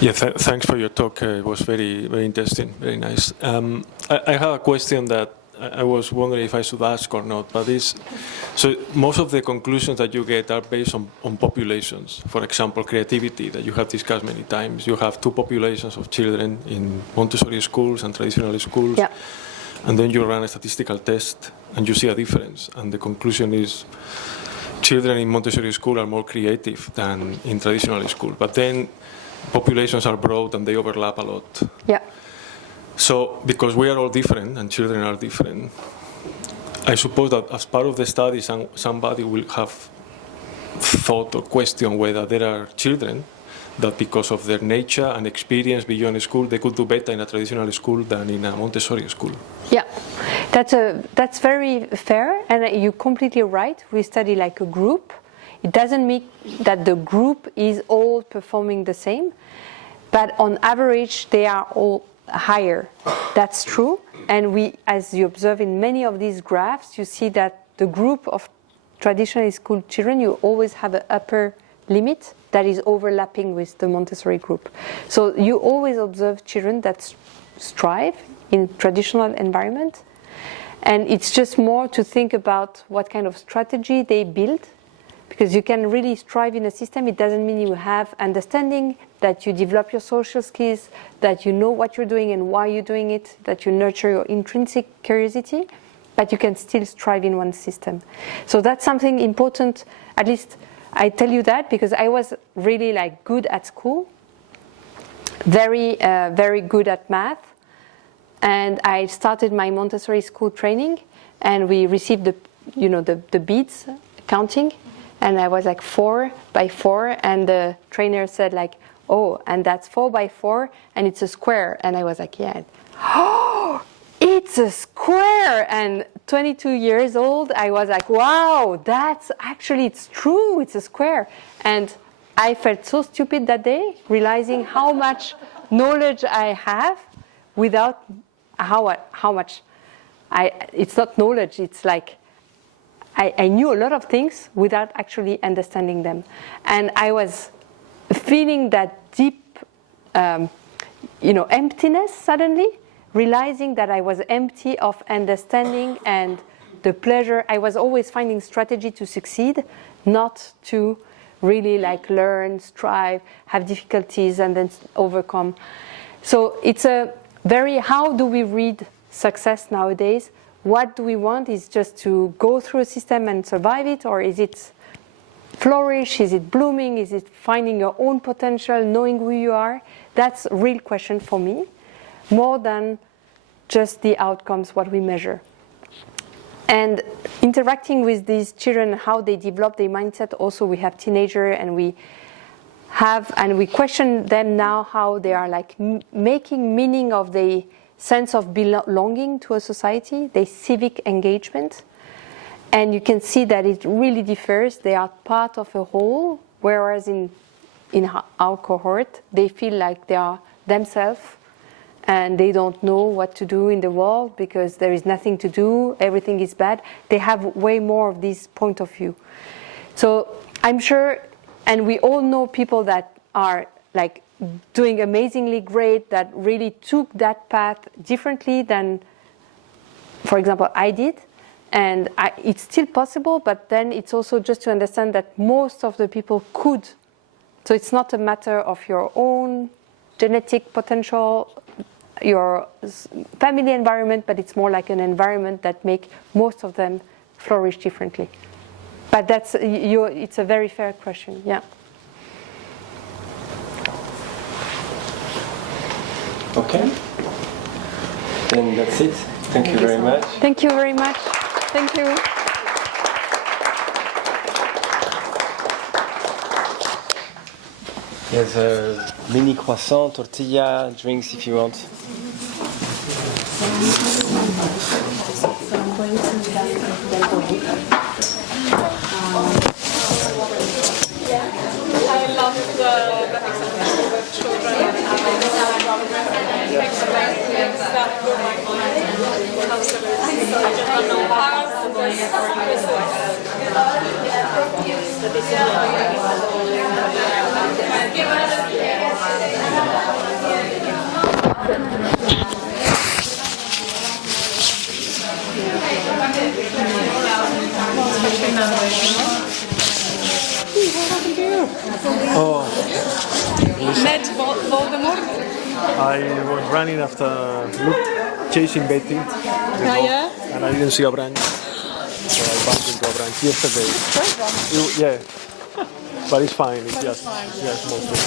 Yeah, thanks for your talk. It was very, very interesting, very nice. I have a question that I was wondering if I should ask or not, but so most of the conclusions that you get are based on populations. For example, creativity, that you have discussed many times. You have two populations of children in Montessori schools and traditional schools. Yeah. And then you run a statistical test and you see a difference. And the conclusion is children in Montessori school are more creative than in traditional school. But then populations are broad and they overlap a lot. Yeah. So, because we are all different and children are different, I suppose that as part of the study, somebody will have thought or questioned whether there are children that because of their nature and experience beyond school, they could do better in a traditional school than in a Montessori school. Yeah, that's very fair, and you're completely right. We study like a group. It doesn't mean that the group is all performing the same, but on average, they are all higher. That's true. And as you observe in many of these graphs, you see that the group of traditional school children, you always have an upper limit that is overlapping with the Montessori group. So you always observe children that strive in traditional environment, and it's just more to think about what kind of strategy they build, because you can really strive in a system. It doesn't mean you have understanding, that you develop your social skills, that you know what you're doing and why you're doing it, that you nurture your intrinsic curiosity, but you can still strive in one system. So that's something important. At least I tell you that because I was really like good at school, very good at math, and I started my Montessori school training, and we received the beads counting, and I was like 4 by 4, and the trainer said like, oh, and that's 4 by 4, and it's a square, and I was like, yeah, oh, it's a square. And 22 years old, I was like, wow, that's actually, it's true, it's a square. And I felt so stupid that day, realizing how much knowledge I have without how much it's not knowledge, it's like I knew a lot of things without actually understanding them. And I was feeling that deep emptiness suddenly, realizing that I was empty of understanding and the pleasure. I was always finding strategy to succeed, not to really like learn, strive, have difficulties and then overcome. So it's a very, how do we read success nowadays? What do we want? Is just to go through a system and survive it, or is it flourish? Is it blooming? Is it finding your own potential, knowing who you are? That's a real question for me, more than just the outcomes, what we measure. And interacting with these children, how they develop their mindset. Also, we have teenagers, and we question them now how they are like making meaning of the sense of belonging to a society, their civic engagement. And you can see that it really differs. They are part of a whole, whereas in our cohort, they feel like they are themselves and they don't know what to do in the world because there is nothing to do, everything is bad. They have way more of this point of view. So I'm sure, and we all know people that are like doing amazingly great, that really took that path differently than, for example, I did. And it's still possible, but then it's also just to understand that most of the people could. So it's not a matter of your own genetic potential, your family environment, but it's more like an environment that make most of them flourish differently. But it's a very fair question, yeah. Okay. Then that's it. Thank you very much. Thank you very much. Thank you. There's a mini croissant, tortilla, drinks if you want. So I'm going to I love the example with children and that blew my mind. Absolutely. I just don't know how Oh, Met Voldemort. I was running after chasing Betty, Yeah. and I didn't see a branch, so I bumped into a branch yesterday. Yeah, but it's fine. It's just small thing.